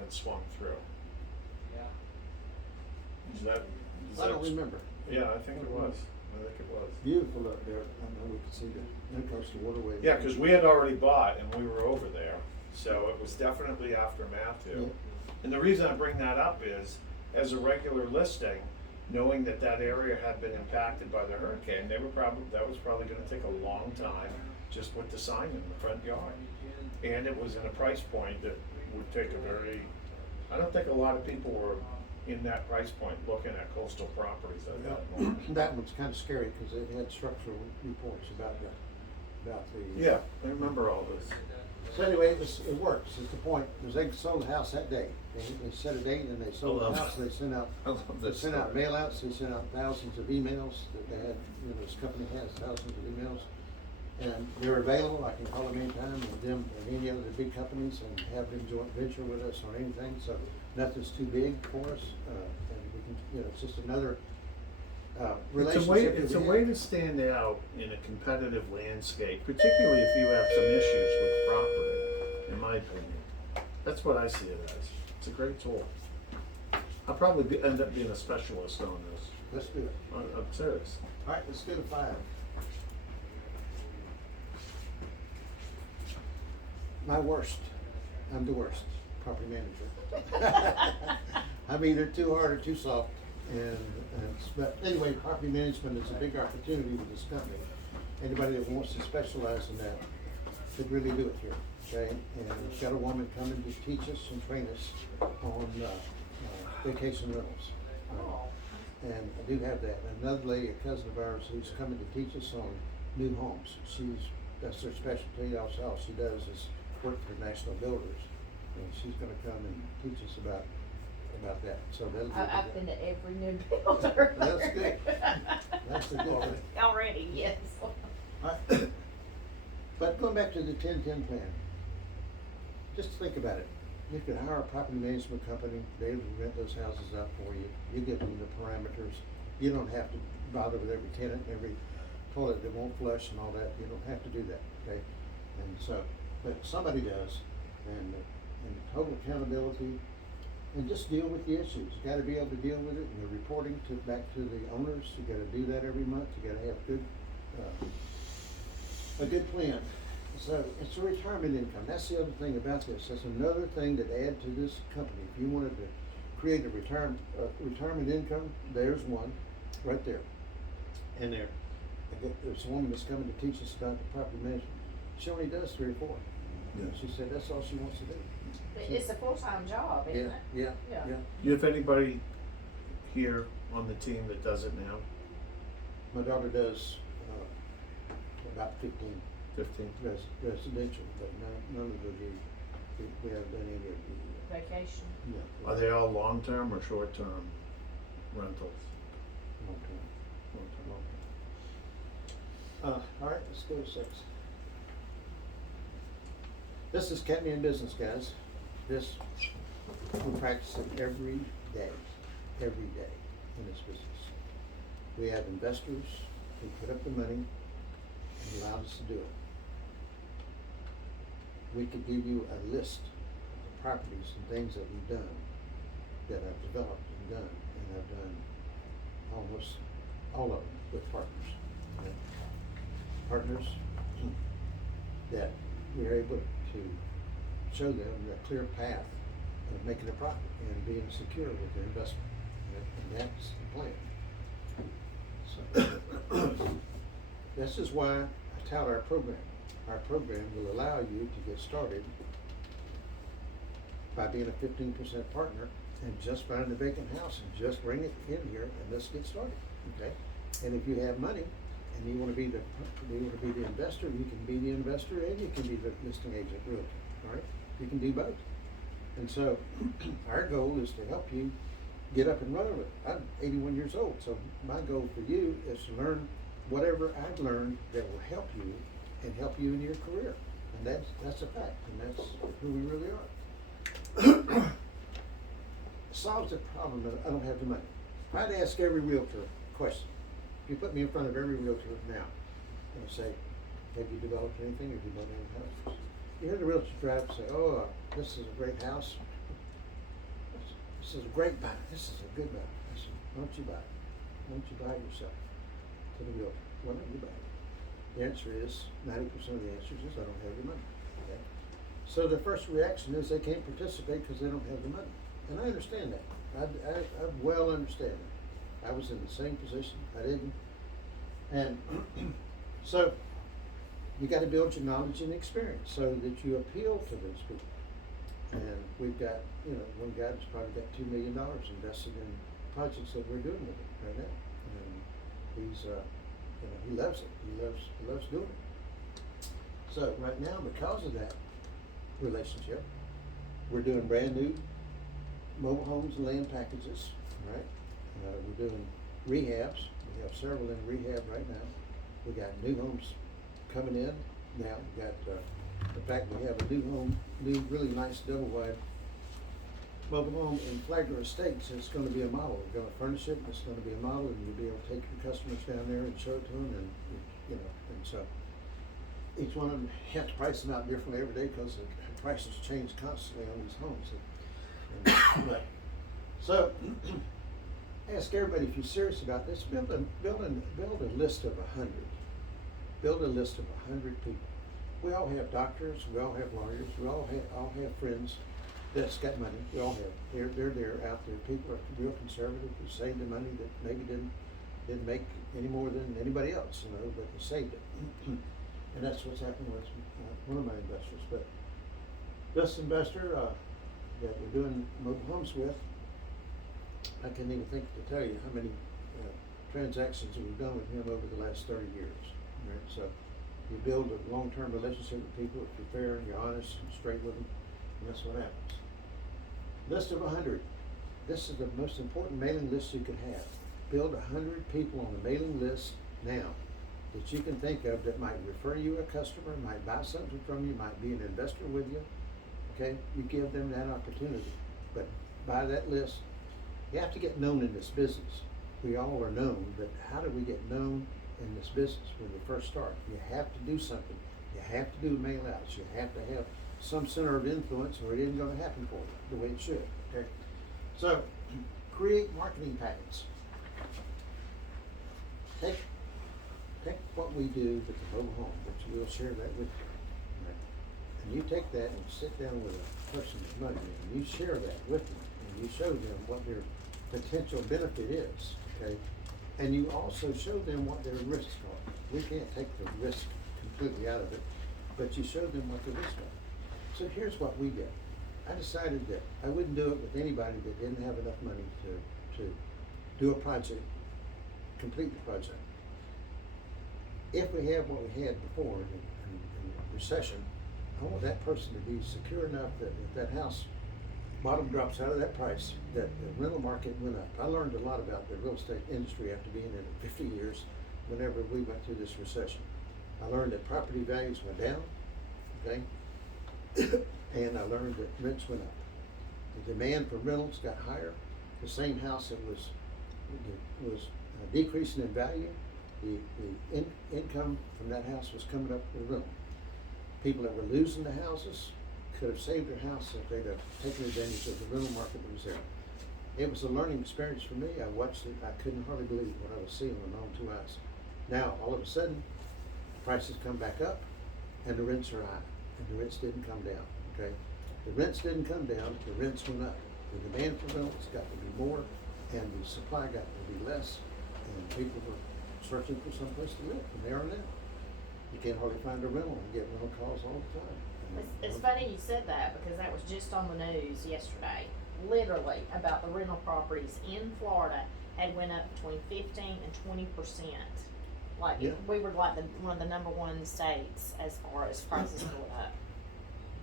had swung through. I don't remember. Yeah, I think it was. Beautiful up there. I know we could see the coastal waterway. Yeah, because we had already bought and we were over there, so it was definitely after Matthew. Yeah. And the reason I bring that up is, as a regular listing, knowing that area had been impacted by the hurricane, that was probably gonna take a long time just with the sign in the front yard. And it was in a price point that would take I don't think a lot of people were in that price point looking at coastal properties at that moment. That one's kind of scary because it had structural reports about about the. Yeah, I remember all this. So anyway, it works, is the point, because they sold the house that day. They set a date and they sold the love house, they sent out, I love they this sent out story. mail outs, they sent out thousands of emails that they had, this company has thousands of emails. And they're available, I can call them anytime, and them and any other big companies, and have them joint venture with us on anything, so nothing's too big for us. And we can, it's just another, relationship. It's that a we way have. to stand out in a competitive landscape, particularly if you have some issues with property, in my opinion. That's what I see it as. It's a great tool. I'll probably end up being a specialist on this. Let's do it. I'm serious. All right, let's go to 5. My worst. I'm the worst property manager. I'm either too hard or too soft, but anyway, property management is a big opportunity with this company. Anybody that wants to specialize in that could really do it here, okay? And we've got a woman coming to teach us and train us on vacation rentals. And I do have that. Another lady, a cousin of ours, who's coming to teach us on new homes. That's her specialty. Also, all she does is work for National Builders. And she's gonna come and teach us about that. So that'll be. I've been to every new builder. That's good. That's the good thing. Already, yes. Alright. But going back to the 10-10 plan, just think about it. You could hire a property management company, they would rent those houses out for you. You give them the parameters. You don't have to bother with every tenant, every toilet that won't flush and all that. You don't have to do that, okay? And so, but somebody does, and total accountability, and just deal with the issues. You gotta be able to deal with it, and the reporting back to the owners. You gotta do that every month. You gotta have a good plan. So it's a retirement income. That's the other thing about this. That's another thing that add to this company. If you wanted to create a retirement income, there's one right there. And there's a woman that's coming to teach us about the property management. She only does 3 or 4. Yeah. She said that's all she wants to do. It's a full-time job, isn't it? Yeah. Yeah. You have anybody here on the team that does it now? My daughter does about 15 15? residential, but none of we haven't done any of the. Vacation. No. Are they all long-term or short-term rentals? Long-term. Long-term. All right, let's go to 6. This is kept me in business, guys. We practice it every day in this business. We have investors who put up the money and allowed us to do it. We could give you a list of the properties and things that we've done, that I've developed and done, and I've done almost all of them with partners. Okay? Partners that we're able to show them a clear path of making a profit and being secure with their investment. And that's the plan. So this is why I tout our program. Our program will allow you to get started by being a 15% partner and just find a vacant house and just bring it in here and let's get started. Okay? And if you have money and you want to be the investor, you can be the investor and you can be the listing agent realtor. All right? You can do both. And so our goal is to help you get up and run with it. I'm 81 years old, so my goal for you is to learn whatever I've learned that will help you and help you in your career. And that's a fact, and that's who we really are. Solves the problem that I don't have the money. I'd ask every realtor a question. If you put me in front of every realtor now and say, have you developed anything? Have you bought any houses? You hear the realtor drive and say, oh, this is a great house. This is a great buy. This is a good buy. I said, why don't you buy it? Why don't you buy it yourself? To the realtor. Why don't you buy it? The answer is, 90% of the answers is, I don't have the money. Okay? So the first reaction is they can't participate because they don't have the money. And I understand that. I well understand that. I was in the same position. I didn't. And so you got to build your knowledge and experience so that you appeal to those people. And we've got, one guy that's probably got $2 million invested in projects that we're doing with him right now. And he's, he loves it. He loves doing it. So right now, because of that relationship, we're doing brand new mobile homes and land packages, right? We're doing rehabs. We have several in rehab right now. We got new homes coming in now. We got, in fact, we have a new really nice double wide mobile home in Flagler Estates. It's gonna be a model. We're gonna furnish it, it's gonna be a model, and you'll be able to take your customers down there and show it to them, and, you know, and so each one of them, you have to price them out differently every day, because the prices change constantly on these homes. But, so, ask everybody, if you're serious about this, build a list of 100. Build a list of 100 people. We all have doctors, we all have lawyers, we all have friends that's got money. We all have. They're out there. People are real conservative who saved the money that maybe didn't make any more than anybody else, you know, but they saved it. And that's what's happened with one of my investors. But this investor that we're doing mobile homes with, I can't even think to tell you how many transactions we've done with him over the last 30 years. Right? So you build a long-term relationship with people if you're fair and you're honest and straight with them, and that's what happens. List of 100. This is the most important mailing list you could have. Build 100 people on the mailing list now that you can think of that might refer you a customer, might buy something from you, might be an investor with you. Okay, you give them that opportunity. But by that list, you have to get known in this business. We all are known, but how do we get known in this business when we first start? You have to do something. You have to do mail outs. You have to have some center of influence, or it isn't going to happen for you the way it should. Okay, so create marketing packets. Take what we do with the mobile home, which we'll share that with you. Right? And you take that and sit down with a person with money, and you share that with them, and you show them what their potential benefit is. Okay, and you also show them what their risks are. We can't take the risk completely out of it, but you show them what the risks are. So here's what we did. I decided that I wouldn't do it with anybody that didn't have enough money to do a project, complete the project. If we have what we had before in the recession, I want that person to be secure enough that if that house bottom drops out of that price, that the rental market went up. I learned a lot about the real estate industry after being in it 50 years whenever we went through this recession. I learned that property values went down, okay? And I learned that rents went up. The demand for rentals got higher. The same house that was decreasing in value, the income from that house was coming up with rental. People that were losing the houses could have saved their house if they'd have taken advantage of the rental market that was there. It was a learning experience for me. I watched it. I couldn't hardly believe what I was seeing with my own two eyes. Now, all of a sudden, prices come back up and the rents are high. And the rents didn't come down, okay? The rents didn't come down, the rents went up. The demand for rentals got to be more, and the supply got to be less, and people were searching for some place to live, and they are now. You can't hardly find a rental, and get rental calls all the time. It's funny you said that, because that was just on the news yesterday, literally, about the rental properties in Florida had went up between 15 and 20%. Like, Yeah. we were like one of the number one states as far as prices going up.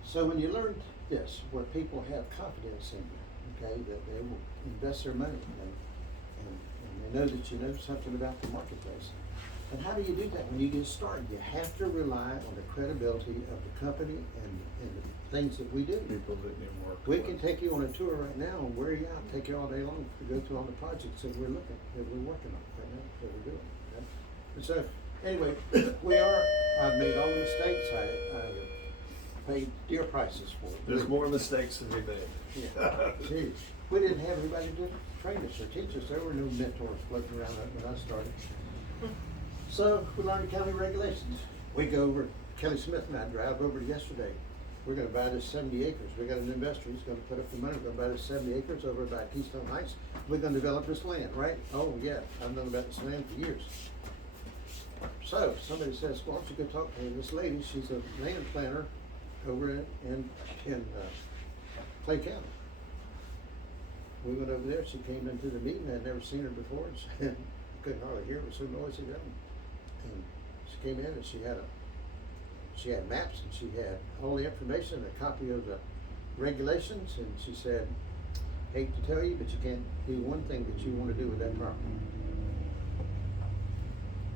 So when you learn this, where people have confidence in you, okay, that they will invest their money, and they know that you know something about the marketplace. And how do you do that when you get started? You have to rely on the credibility of the company and the things that we do. People that you work We with. can take you on a tour right now and wear you out, take you all day long to go through all the projects that we're working on right now, that we're doing. Okay? And so, anyway, I've made all the mistakes, I paid dear prices for it. There's more mistakes than we made. Yeah, geez. We didn't have anybody to train us or teach us. There were no mentors floating around when I started. So we learned the county regulations. We go over, Kelly Smith and I drive over yesterday. We're gonna buy this 70 acres. We got an investor who's gonna put up the money. We're gonna buy this 70 acres over by Keystone Heights. We're gonna develop this land, right? Oh yeah, I've known about this land for years. So somebody says, why don't you go talk to this lady? She's a land planner over in Clay County. We went over there. She came into the meeting. I'd never seen her before. And couldn't hardly hear. It was so noisy down. And she came in and she had a she had maps and she had all the information, a copy of the regulations, and she said, hate to tell you, but you can't do one thing that you wanna do with that property.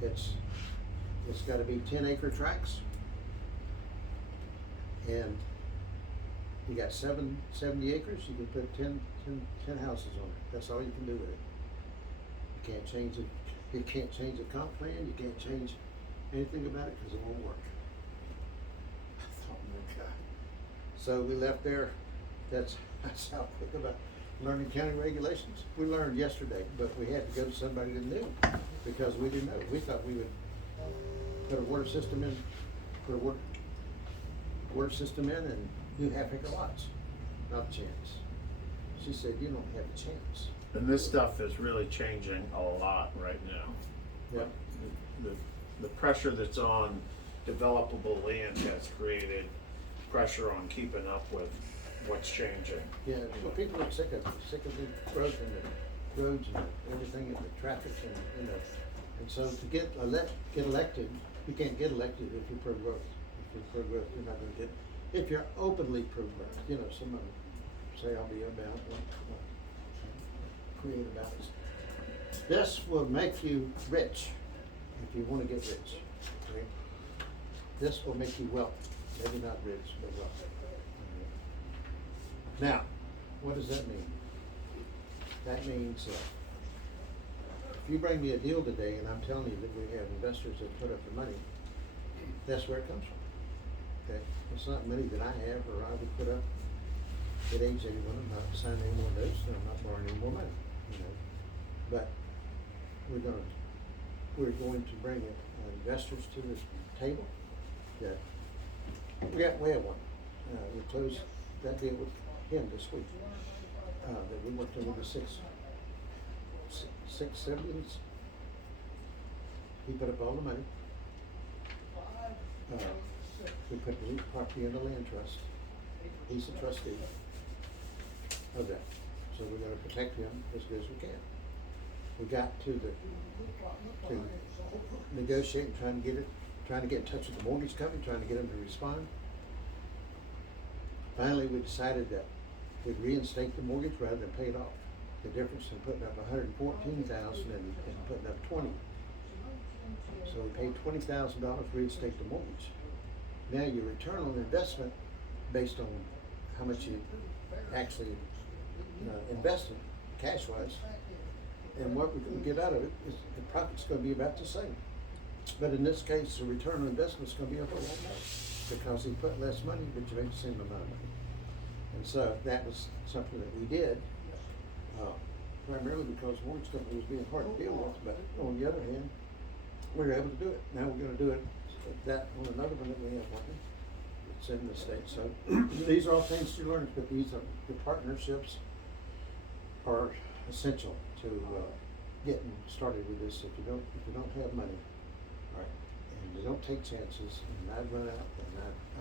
It's gotta be 10-acre tracts. And you got 70 acres, you can put 10 houses on it. That's all you can do with it. You can't change it, you can't change the comp plan, you can't change anything about it, cause it won't work. I thought, my God. So we left there, that's how quick about learning county regulations. We learned yesterday, but we had to go to somebody that knew, because we didn't know. We thought we would put a water system in, put a water system in and do half-acre lots. Not a chance. She said, you don't have a chance. And this stuff is really changing a lot right now. Yep. The pressure that's on developable land has created pressure on keeping up with what's changing. Yeah, well, people are sick of the growth and the roads and everything and the traffic and, you know. And so to get elected, you can't get elected if you're pro-growth. If you're pro-growth, you're not gonna get, if you're openly pro-growth, you know, some of them say I'll be about, create a balance. This will make you rich, if you wanna get rich, okay? This will make you wealthy, maybe not rich, but wealthy. Now, what does that mean? That means, if you bring me a deal today and I'm telling you that we have investors that put up the money, that's where it comes from, okay? It's not money that I have or I would put up at age 81. I'm not signing any more notes, and I'm not borrowing any more money, you know? But we're going to bring investors to the table. Yeah. We have one. We closed that deal with him this week. That we worked on with the six siblings. He put up all the money. We put the property in the land trust. He's the trustee of that. So we're gonna protect him as good as we can. We got to negotiate and trying to get in touch with the mortgage company, trying to get them to respond. Finally, we decided that we'd reinstate the mortgage rather than pay it off. The difference in putting up $114,000 and putting up $20,000. So we paid $20,000 to reinstate the mortgage. Now your return on investment, based on how much you actually invested cash-wise, and what we're going to get out of it, is the profit's going to be about the same. But in this case, the return on investment is going to be a whole lot more, because he put less money, but you made the same amount of money. And so that was something that we did, primarily because mortgage company was being hard to deal with, but on the other hand, we were able to do it. Now we're gonna do it, that on another one that we have working, it's in the state. So these are all things you learn, but these are, the partnerships are essential to getting started with this. If you don't have money, all right, and you don't take chances, and I'd run out, and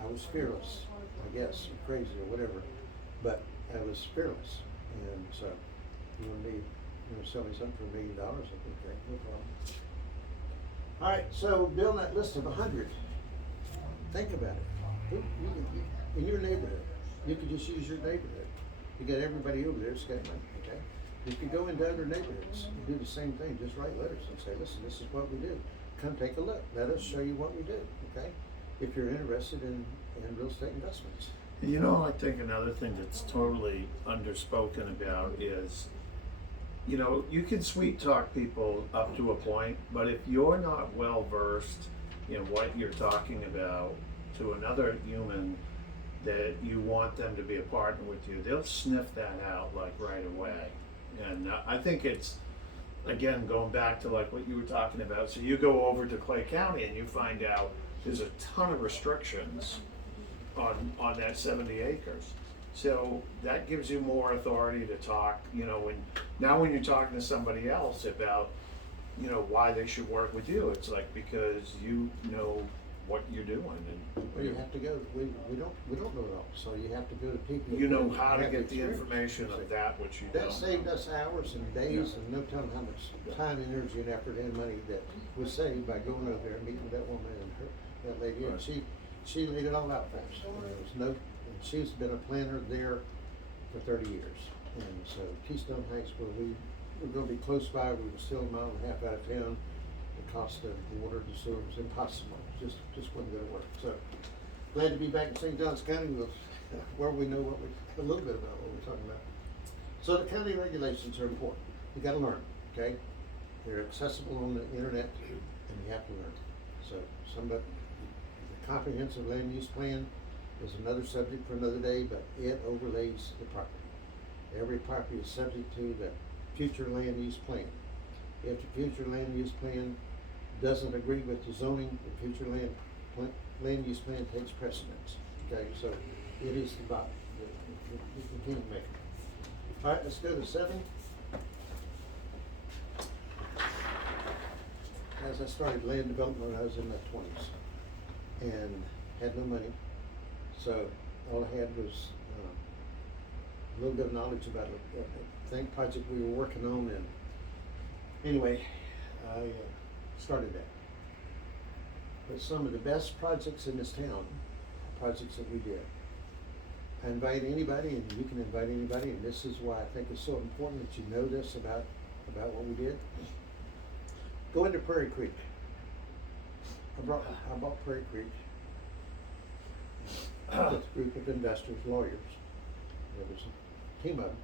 I was fearless, I guess, or crazy or whatever, but I was fearless. And so you want to sell me something for $1 million, I think, okay, no problem. All right, so build that list of 100. Think about it. In your neighborhood, you could just use your neighborhood. You got everybody over there that's got money, okay? You could go into other neighborhoods and do the same thing, just write letters and say, listen, this is what we do. Come take a look, let us show you what we do, okay? If you're interested in real estate investments. You know, I think another thing that's totally underspoken about is, you know, you can sweet talk people up to a point, but if you're not well versed in what you're talking about to another human that you want them to be a partner with you, they'll sniff that out like right away. And I think it's, again, going back to like what you were talking about. So you go over to Clay County and you find out there's a ton of restrictions on that 70 acres. So that gives you more authority to talk, you know, when you're talking to somebody else about, you know, why they should work with you, it's like because you know what you're doing. And Well, you have to go, we don't know it all, so you have to go to people. you know who how to have get the experience. information of that which you don't That saved know. us hours and days and no telling how much time, energy, and effort and money that was saved by going over there and meeting with that woman and that lady. And Right. she laid it all out for us. And there was no, and she's been a planner there for 30 years. And so Keystone Heights, where we're gonna be close by, we were still a mile and a half out of town. The cost of water and sewer was impossible, just wasn't gonna work. So glad to be back in St. Johns County with, where we know a little bit about what we're talking about. So the county regulations are important. You gotta learn, okay? They're accessible on the internet and you have to learn. So the comprehensive land use plan is another subject for another day, but it overlays the property. Every property is subject to the future land use plan. If the future land use plan doesn't agree with the zoning, the future land use plan takes precedence. Okay, so it is the kingmaker. All right, let's go to 7. As I started land development when I was in my 20s and had no money, so all I had was a little bit of knowledge about a project we were working on, and anyway, I started that. But some of the best projects in this town are projects that we did. I invite anybody, and you can invite anybody, and this is why I think it's so important that you know this about what we did. Go into Prairie Creek. I bought Prairie Creek with a group of investors, lawyers. There was a team of them,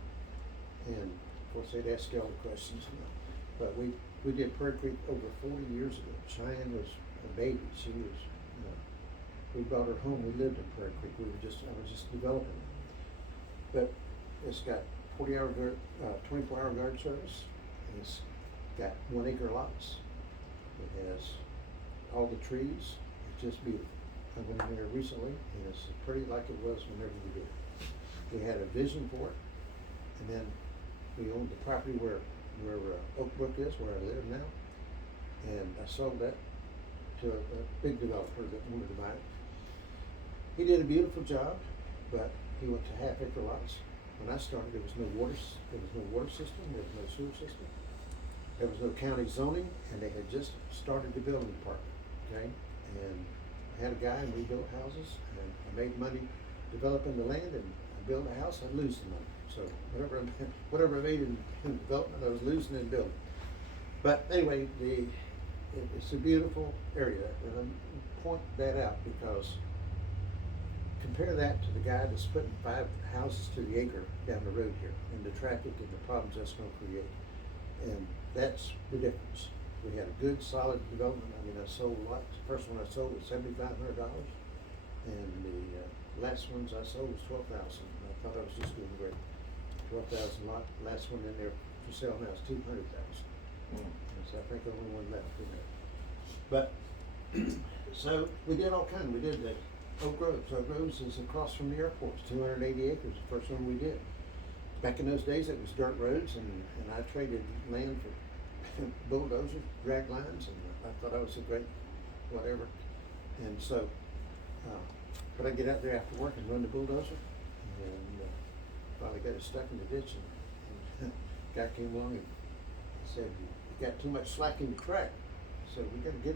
and of course they'd ask you all the questions. But we did Prairie Creek over 40 years ago. Cheyenne was a baby. She was, we brought her home. We lived in Prairie Creek. I was just developing it. But it's got 24-hour guard service. And it's got 1 acre lots. It has all the trees. It's just beautiful. I went in there recently, and it's pretty like it was whenever we did it. We had a vision for it, and then we owned the property where Oak Brook is, where I live now, and I sold that to a big developer that wanted to buy it. He did a beautiful job, but he went to half-acre lots. When I started, there was no water system, there was no sewer system. There was no county zoning, and they had just started the building department, okay? And I had a guy, and we built houses, and I made money developing the land, and I built a house, I'd lose the money. So whatever I made in development, I was losing in building. But anyway, it's a beautiful area, and I point that out because compare that to the guy that's putting 5 houses to the acre down the road here, and the traffic and the problems that's going to create. And that's the difference. We had a good, solid development. I mean, I sold lots. The first one I sold was $7,500, and the last ones I sold was $12,000. I thought I was just doing great. 12,000 lot. Last one in there for sale now is $200,000. So I think only one left in there. But so we did all kinds. We did the Oak Groves. Oak Groves is across from the airport. It's 280 acres. The first one we did. Back in those days, it was dirt roads, and I traded land for bulldozers, drag lines, and I thought I was a great whatever. And so, but I get out there after work and run the bulldozer, and finally got it stuck in the ditch, and guy came along and said, "You got too much slack in your track." I said, "We got to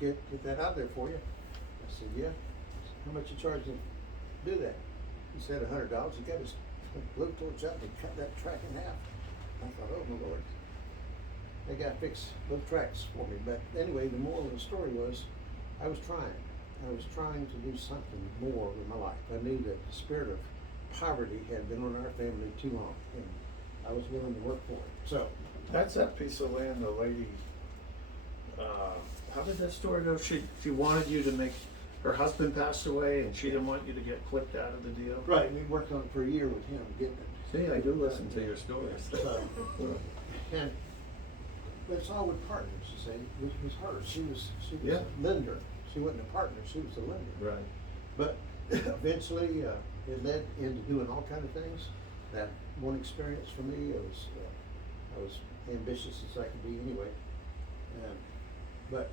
get that out there for you." I said, "Yeah." I said, "How much you charge to do that?" He said, $100. He got his blowtorch up and cut that track in half. I thought, oh my Lord. They got to fix both tracks for me. But anyway, the moral of the story was I was trying to do something more with my life. I knew that the spirit of poverty had been on our family too long, and I was willing to work for it. So That's that piece of land the lady, how did that story go? She wanted you to make, her husband passed away and she didn't want you to get clipped out of the deal? right, we worked on it for a year with him, getting it. See, I do listen to your stories. So, and but it's all with partners, you see. It was her. She was Yeah. a lender. She wasn't a partner. She was a lender. Right. But eventually, it led into doing all kind of things. That one experience for me, I was ambitious as I could be anyway. But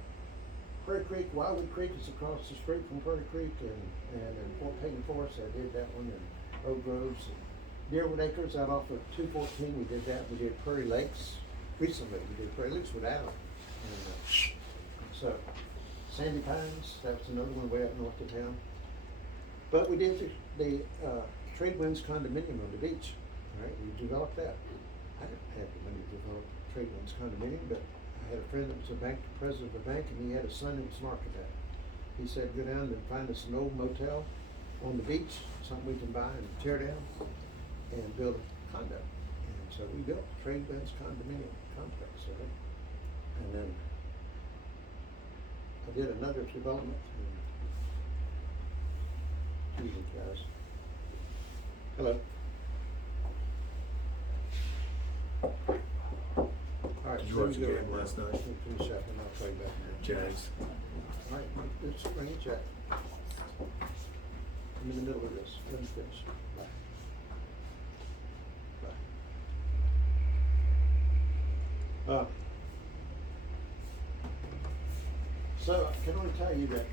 Prairie Creek, Wildwood Creek is across the street from Prairie Creek, and in Fort Payne Forest, I did that one, and Oak Groves, and Deerwood Acres out off of 214, we did that. We did Prairie Lakes recently. We did Prairie Lakes with Adam. And so Sandy Pines, that was another one way up north of town. But we did the Trade Winds condominium on the beach, right? We developed that. I didn't have the money to develop Trade Winds condominium, but I had a friend that was a bank, president of a bank, and he had a son that was an architect. He said, go down and find us an old motel on the beach, something we can buy and tear down and build a condo. And so we built Trade Winds condominium complex, right? And then I did another development. Excuse me, guys. Hello. All right. Did you so watch we the go game right last now. night? Finish up and I'll play back. Jags. All right, let's bring it back. I'm in the middle of this. Let me finish. Bye. Bye. So I can only tell you that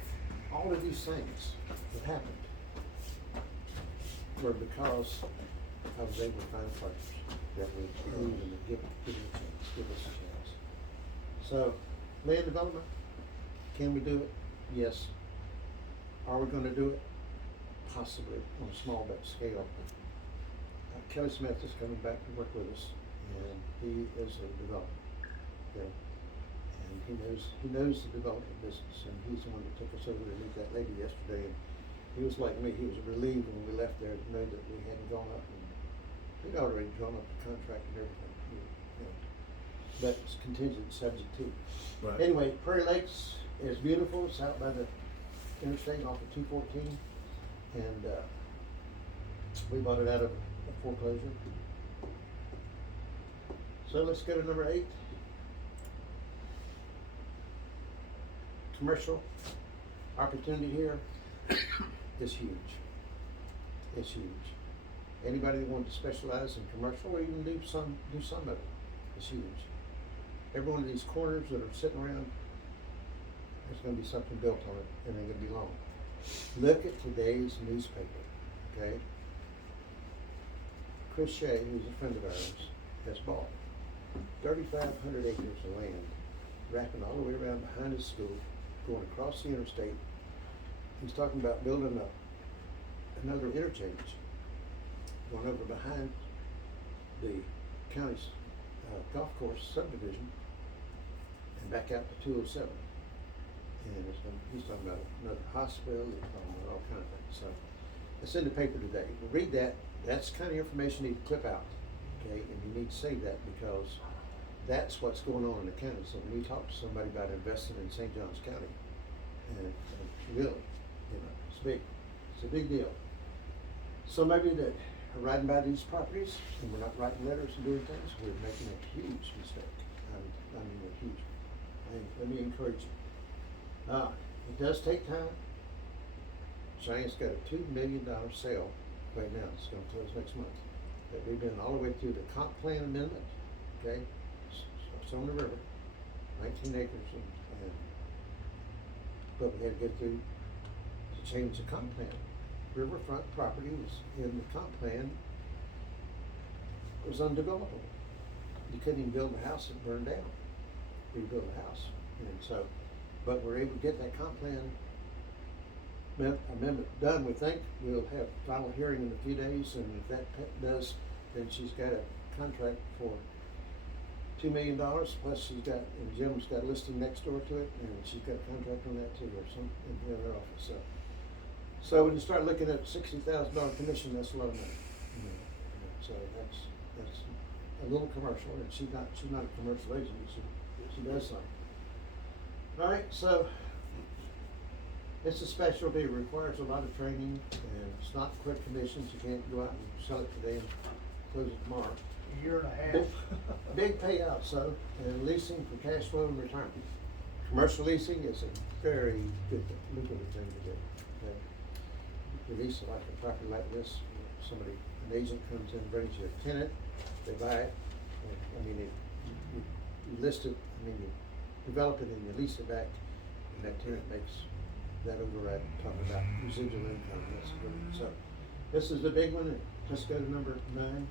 all of these things that happened were because I was able to find partners that would move and give us a chance. So, land development, can we do it? Yes. Are we gonna do it? Possibly, on a small but scale. Kelly Smith is coming back to work with us, and he is a developer, okay? And he knows the development business, and he's the one that took us over to meet that lady yesterday, and he was like me, he was relieved when we left there to know that we hadn't gone up, and we'd already drawn up the contract and everything, you know. But it's contingent, subject to. Right. Anyway, Prairie Lakes is beautiful, it's out by the interstate off of 214, and we bought it out of a foreclosure. So let's go to number 8. Commercial opportunity here is huge. It's huge. Anybody that wants to specialize in commercial or even do some of it, it's huge. Every one of these corners that are sitting around, there's gonna be something built on it, and they're gonna be long. Look at today's newspaper, okay? Chris Shea, who's a friend of ours, has bought 3,500 acres of land, wrapping all the way around behind his school, going across the interstate. He's talking about building another interchange, going over behind the county's golf course subdivision and back out to 207. And he's talking about another hospital, he's talking about all kinds of things. So it's in the paper today. Read that. That's the kind of information you need to clip out, okay? And you need to say that because that's what's going on in the county. So when you talk to somebody about investing in St. Johns County, and really, you know, it's big. It's a big deal. Somebody that are riding by these properties and we're not writing letters and doing things, we're making a huge mistake. I mean a huge one. Let me encourage you. It does take time. Cheyenne's got a $2 million sale right now. It's gonna close next month. That we've been all the way through the comp plan amendment, okay? It's on the river, 19 acres, but we had to get through to change the comp plan. Riverfront property was in the comp plan, it was undevelopable. You couldn't even build a house, it burned down. Rebuild a house, and so, but we're able to get that comp plan amendment done. We think we'll have final hearing in a few days, and if that does, then she's got a contract for $2 million, plus she's got, and Jim's got a listing next door to it, and she's got a contract on that too, or some, in the other office, so when you start looking at $60,000 commission, that's a lot of money. You know, so that's a little commercial, and she's not a commercial agent, she does something. All right, so it's a specialty, it requires a lot of training, and it's not quick commissions. You can't go out and sell it today and close it tomorrow. A year and a half. Big payout, so, and leasing for cash flow and retirement. Commercial leasing is a very good, lucrative thing to do. Okay? You lease like a property like this, somebody, an agent comes in, brings you a tenant, they buy it, you list it, you develop it and you lease it back, and that tenant makes that override, talking about residual income, that's good. So, this is the big one, and let's go to number 9.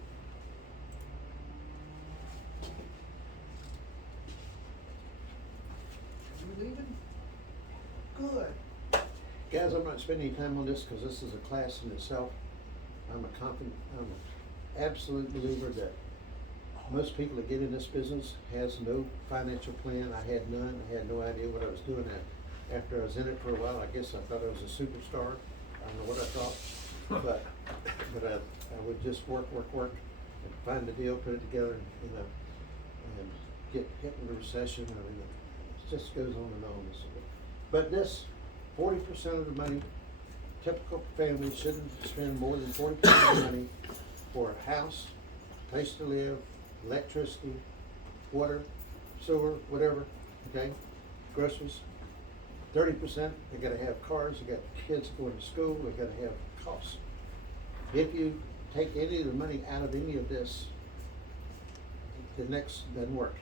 You leaving? Good. Guys, I'm not spending any time on this because this is a class in itself. I'm an absolute believer that most people that get in this business has no financial plan. I had none. I had no idea what I was doing. After I was in it for a while, I guess I thought I was a superstar. I don't know what I thought, but I would just work, and find the deal, put it together, and get hit with a recession. I mean, it just goes on and on. But this, 40% of the money, typical family shouldn't spend more than 40% of the money for a house, place to live, electricity, water, sewer, whatever, okay, groceries. 30%, they gotta have cars, they got kids going to school, they gotta have costs. If you take any of the money out of any of this, the next doesn't work.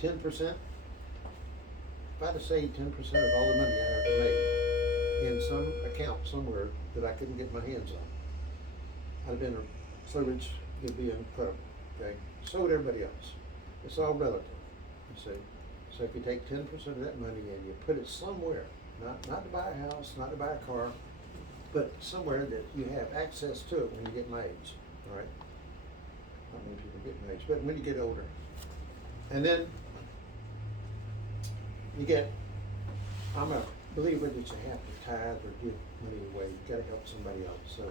10%, if I'd have saved 10% of all the money I ever made in some account somewhere that I couldn't get my hands on, I'd have been so rich, it'd be incredible, okay? So would everybody else. It's all relative, you see. So if you take 10% of that money and you put it somewhere, not to buy a house, not to buy a car, but somewhere that you have access to it when you get my age, all right? Not many people get my age, but when you get older. And then you get, I'm a believer that you have to tithe or give money away. You gotta help somebody else. So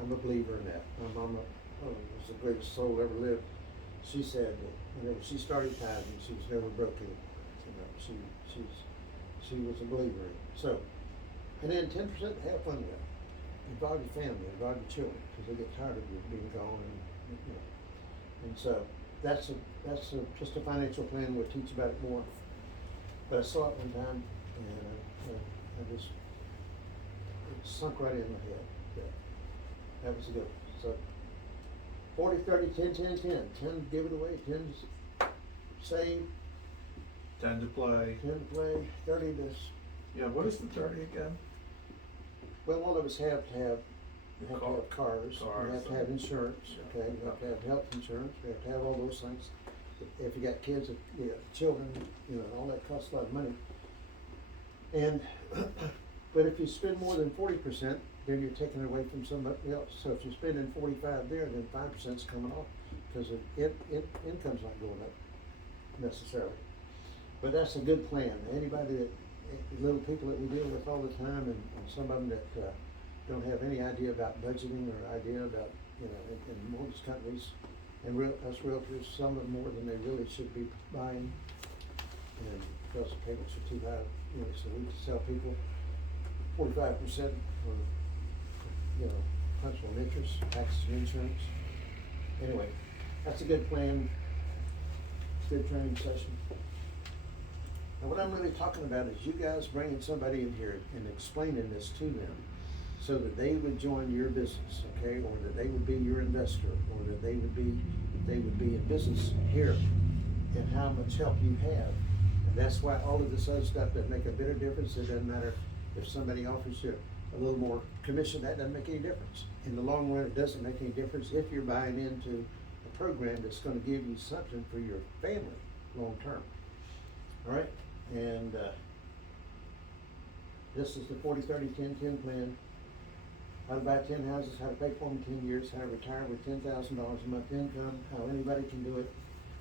I'm a believer in that. My mama was the greatest soul ever lived. She said that whenever she started tithing, she was never broken. You know, she was a believer in it. So, and then 10% have fun with it. Involve your family, involve your children, because they get tired of you being gone, and you know. And so that's just a financial plan. We'll teach about it more. But I saw it one time, and I just it sunk right in my head. Yeah. That was a good one. So 40, 30, 10, 10, 10. 10 give it away, 10 save, 10 to play. 10 to play, 30 to. Yeah, what is the 30 again? Well, all of us have to have cars, Cars, we have to have insurance, yeah. okay, we have to have health insurance, we have to have all those things. If you got kids, you got children, you know, all that costs a lot of money. And, but if you spend more than 40%, then you're taking it away from somebody else. So if you're spending 45 there, then 5% is coming off, because income's not going up necessarily. But that's a good plan. Anybody that, little people that we deal with all the time, and some of them that don't have any idea about budgeting or idea about, you know, in mortgage companies and us realtors, some of them more than they really should be buying, and because the payments are too high, you know, so we tell people 45% for, you know, principal and interest, taxes and insurance. Anyway, that's a good plan. It's a good training session. Now, what I'm really talking about is you guys bringing somebody in here and explaining this to them so that they would join your business, okay? Or that they would be your investor, or that they would be in business here, and how much help you have. And that's why all of this other stuff doesn't make a bit of difference. It doesn't matter if somebody offers you a little more commission, that doesn't make any difference. In the long run, it doesn't make any difference if you're buying into a program that's gonna give you something for your family long term. All right? And this is the 40-30-10-10 plan. How to buy 10 houses, how to pay for them in 10 years, how to retire with $10,000 a month income, how anybody can do it.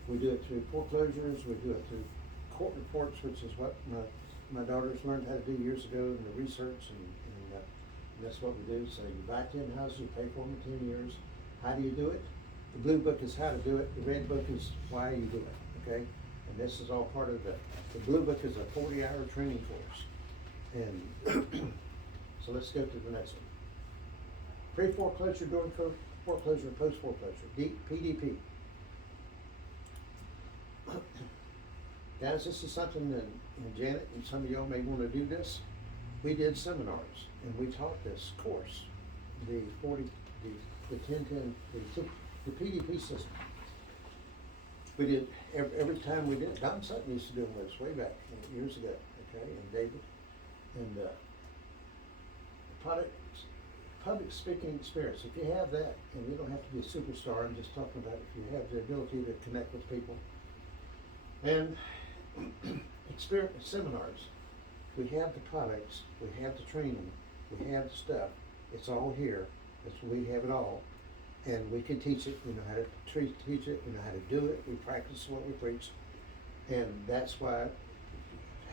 We do it through foreclosures, we do it through court reports, which is what my daughters learned how to do years ago in the research, and that's what we do. So you buy 10 houses, you pay for them in 10 years. How do you do it? The blue book is how to do it, the red book is why you do it, okay? And this is all part of the blue book is a 40-hour training course. And so let's go to the next one. Pre-foreclosure, during foreclosure, post-foreclosure, PDP. Guys, this is something that, and Janet and some of y'all may want to do this. We did seminars and we taught this course, the 10-10, the PDP system. We did, every time we did, Don Sutton used to do this way back years ago, okay, and David. And public speaking experience, if you have that, and you don't have to be a superstar, I'm just talking about if you have the ability to connect with people. And experience seminars. we have the products, we have the training, we have the stuff, it's all here, we have it all. And we can teach it, we know how to teach it, we know how to do it, we practice what we preach. And that's why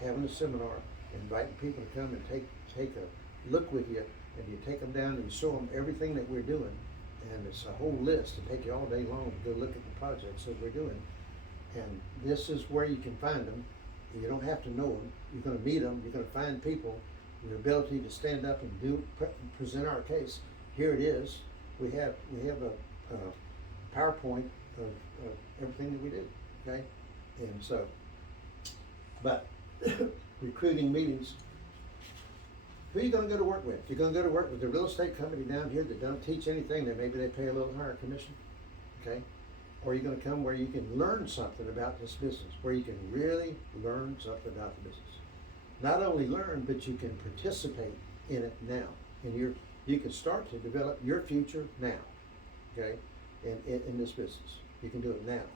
having a seminar, inviting people to come and take a look with you, and you take them down and you show them everything that we're doing. And it's a whole list to take you all day long to go look at the projects that we're doing. And this is where you can find them. You don't have to know them. You're gonna meet them, you're gonna find people, your ability to stand up and present our case. Here it is. We have a PowerPoint of everything that we do, okay? And so, but recruiting meetings, who are you gonna go to work with? You're gonna go to work with the real estate company down here that don't teach anything, that maybe they pay a little higher commission, okay? Or you're gonna come where you can learn something about this business, where you can really learn something about the business. Not only learn, but you can participate in it now. And you can start to develop your future now, okay? In this business. You can do it now.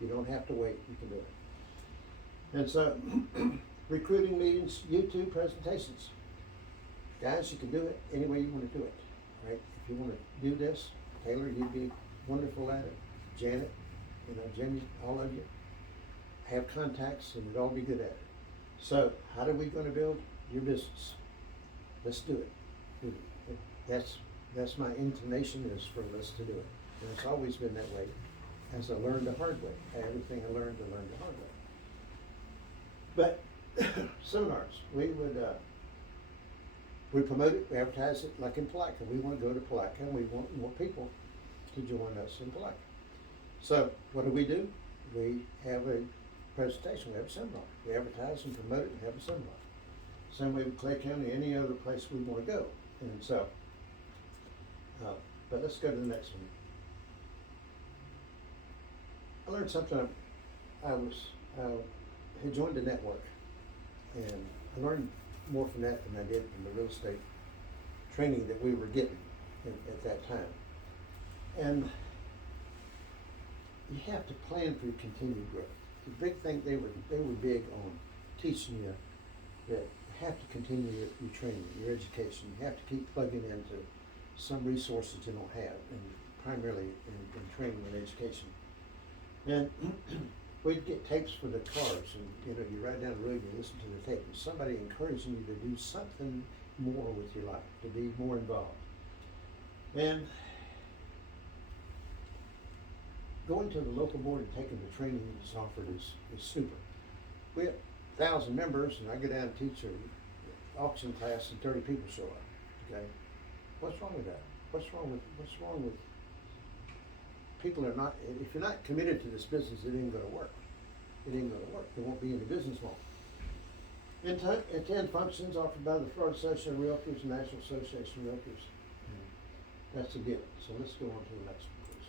You don't have to wait, you can do it. And so, recruiting meetings, YouTube presentations. Guys, you can do it any way you wanna do it, right? If you wanna do this, Taylor, you'd be wonderful at it. Janet, Jenny, all of you have contacts and we'd all be good at it. So, how are we gonna build your business? Let's do it. That's my inclination is for us to do it. And it's always been that way, as I learned the hard way. Everything I learned the hard way. But seminars, we promote it, we advertise it, like in Palatka. We want to go to Palatka and we want more people to join us in Palatka. So what do? We have a presentation, we have a seminar. We advertise and promote it and have a seminar. Same way with Clay County, any other place we want to go. And so, but let's go to the next one. I learned something. I had joined a network, and I learned more from that than I did from the real estate training that we were getting at that time. And you have to plan for your continued growth. The big thing, they were big on teaching you that you have to continue your training, your education. You have to keep plugging into some resources you don't have, and primarily in training and education. And we'd get tapes for the cars, and you ride down the road and you listen to the tape, and somebody encouraging you to do something more with your life, to be more involved. And going to the local board and taking the training that's offered is super. We have 1,000 members, and I go down and teach an auction class, and 30 people show up. Okay, what's wrong with that? What's wrong with people are not? If you're not committed to this business, it ain't going to work. It ain't going to work. It won't be in the business long. Attend functions offered by the Florida Association of Realtors and National Association of Realtors. That's a given. So let's go on to the next one, please.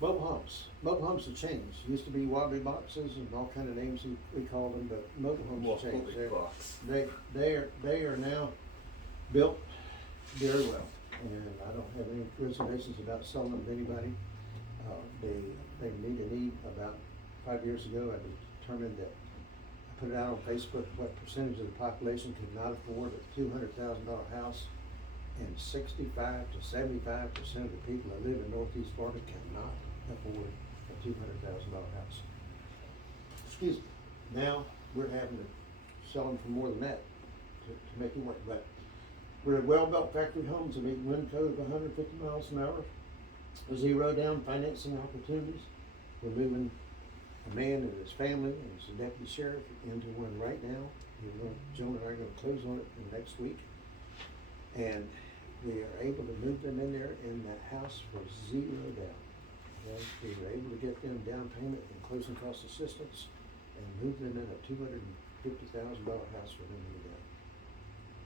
Mobile homes. Mobile homes have changed. Used to be wobbly boxes and all kind of names we call them, but mobile homes have changed. They are now built very well, and I don't have any reservations about selling them to anybody. They meet a need. About 5 years ago, I determined that I put it out on Facebook what percentage of the population could not afford a $200,000 house, and 65 to 75% of the people that live in Northeast Florida cannot afford a $200,000 house. Excuse me. Now we're having to sell them for more than that to make it work. But we're well-built factory homes that meet wind code of 150 miles an hour. Zero down financing opportunities. We're moving a man and his family and his deputy sheriff into one right now. Joan and I are going to close on it in the next week. And we are able to move them in there in that house for zero down. Okay? We were able to get them down payment and closing cost assistance and move them in a $250,000 house for them to live in.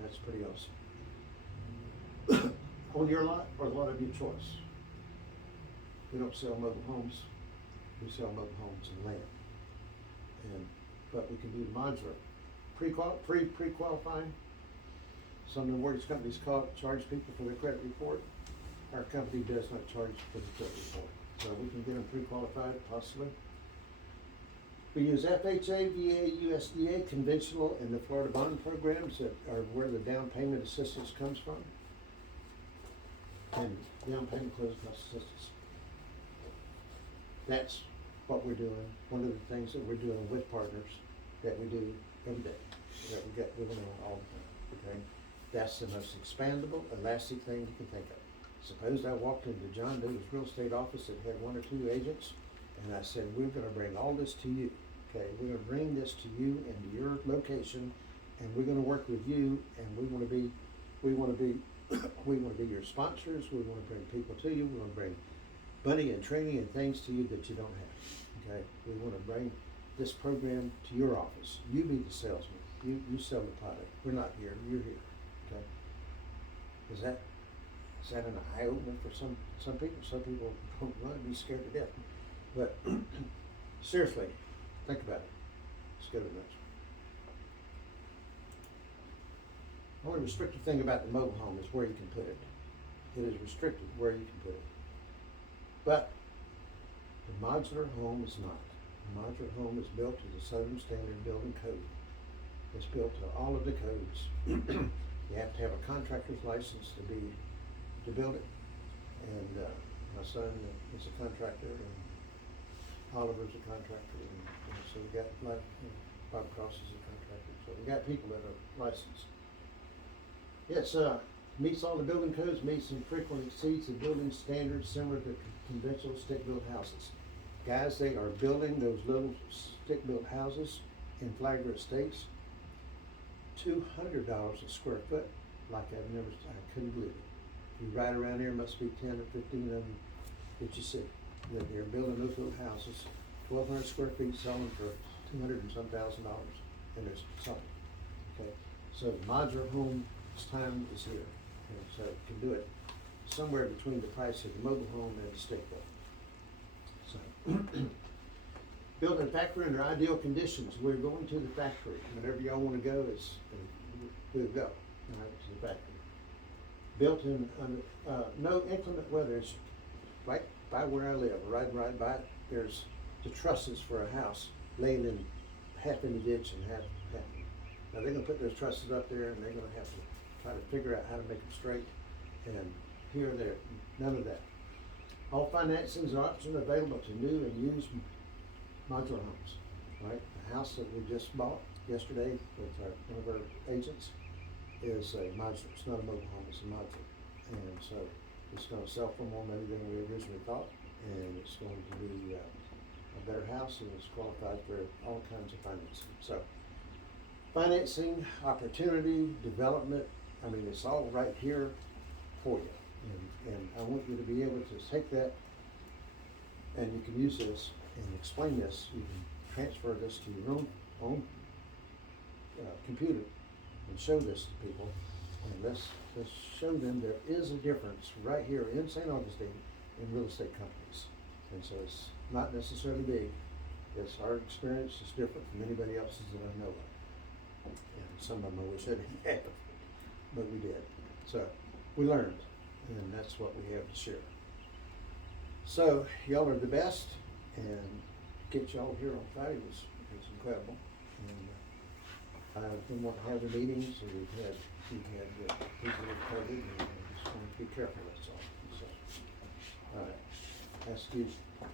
That's pretty awesome. On your lot or the lot of your choice. We don't sell mobile homes. We sell mobile homes and land. But we can do modular. Pre-qualifying. Some of the mortgage companies charge people for their credit report. Our company does not charge for the credit report. So we can get them pre-qualified, possibly. We use FHA, VA, USDA, conventional, and the Florida bond programs that are where the down payment assistance comes from. And down payment closing cost assistance. That's what we're doing, one of the things that we're doing with partners that we do every day, that we get going on all the time, okay? That's the most expandable, elastic thing you can think of. Suppose I walked into John Doe's real estate office that had 1 or 2 agents, and I said, we're gonna bring all this to you, okay? We're gonna bring this to you and to your location, and we're gonna work with you, and we wanna be your sponsors, we wanna bring people to you, we wanna bring money and training and things to you that you don't have, okay? We wanna bring this program to your office. You be the salesman, you sell the product, we're not here, you're here, okay? Is that an eye opener for some people? Some people don't want to be scared to death. But seriously, think about it. Let's go to the next one. Only restrictive thing about the mobile home is where you can put it. It is restricted where you can put it. But the modular home is not. The modular home is built to the Southern Standard Building Code. It's built to all of the codes. You have to have a contractor's license to build it. And my son is a contractor, and Oliver's a contractor, and so we got Bob Cross is a contractor. So we got people that are licensed. It's meets all the building codes, meets and frequently exceeds the building standards similar to conventional stick-built houses. Guys, they are building those little stick-built houses in Flagler Estates, $200 a square foot, like I couldn't believe it. You ride around here, must be 10 or 15 of them that you see. They're building those little houses, 1,200 square feet, selling for $200 and some thousand, and they're selling. Okay, so the modular home time is here, and so you can do it somewhere between the price of the mobile home and the stick built. So, built in a factory under ideal conditions. We're going to the factory. Whenever y'all want to go, we'll go to the factory. Built in no inclement weather. It's right by where I live, right by it. There's the trusses for a house laying in half in the ditch and half. Now they're gonna put those trusses up there, and they're gonna have to try to figure out how to make them straight. And here or there, none of that. All financings are options available to new and used modular homes. Right, the house that we just bought yesterday with one of our agents is a modular. It's not a mobile home, it's a modular. And so it's gonna sell for more money than we originally thought, and it's going to be a better house, and it's qualified for all kinds of financing. So financing, opportunity, development, I mean, it's all right here for you. And I want you to be able to take that, and you can use this and explain this. You can transfer this to your own computer and show this to people, and let's show them there is a difference right here in St. Augustine in real estate companies. And so it's not necessarily big. It's our experience is different from anybody else's that I know of. And some of them I wish I didn't have, but we did. So we learned, and that's what we have to share. So y'all are the best, and get y'all here on Friday was incredible. And we want to have the meetings, and we've had people with COVID, and we just want to be careful, that's all. So, all right, ask you,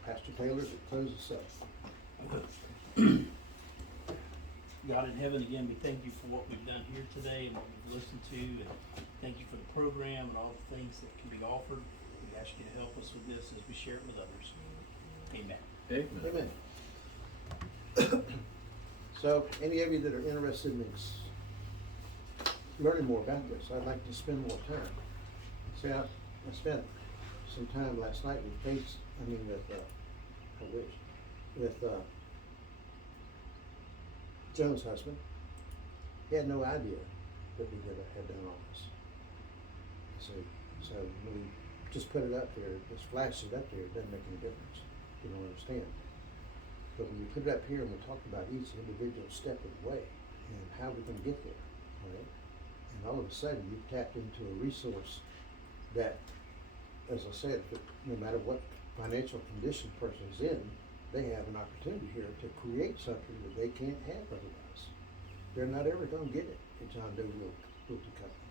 Pastor Taylor, to close us up. God in heaven, again, we thank you for what we've done here today and what we've listened to, and thank you for the program and all the things that can be offered. We ask you to help us with this as we share it with others. Amen. Amen. So, any of you that are interested in learning more about this, I'd like to spend more time. See, I spent some time last night with Joan's husband. He had no idea that we had done all this. So when we just put it up there, just flash it up there, it doesn't make any difference. You don't understand. But when you put it up here and we talk about each individual step of the way and how we're going to get there, all right? And all of a sudden you've tapped into a resource that, as I said, no matter what financial condition a person's in, they have an opportunity here to create something that they can't have otherwise. They're not ever gonna get it at John Doe Realty Company.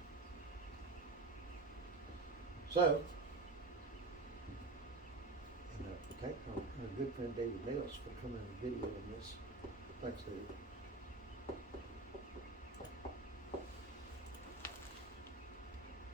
So, and thank our good friend David Mills for coming and videoing this. Thanks, David.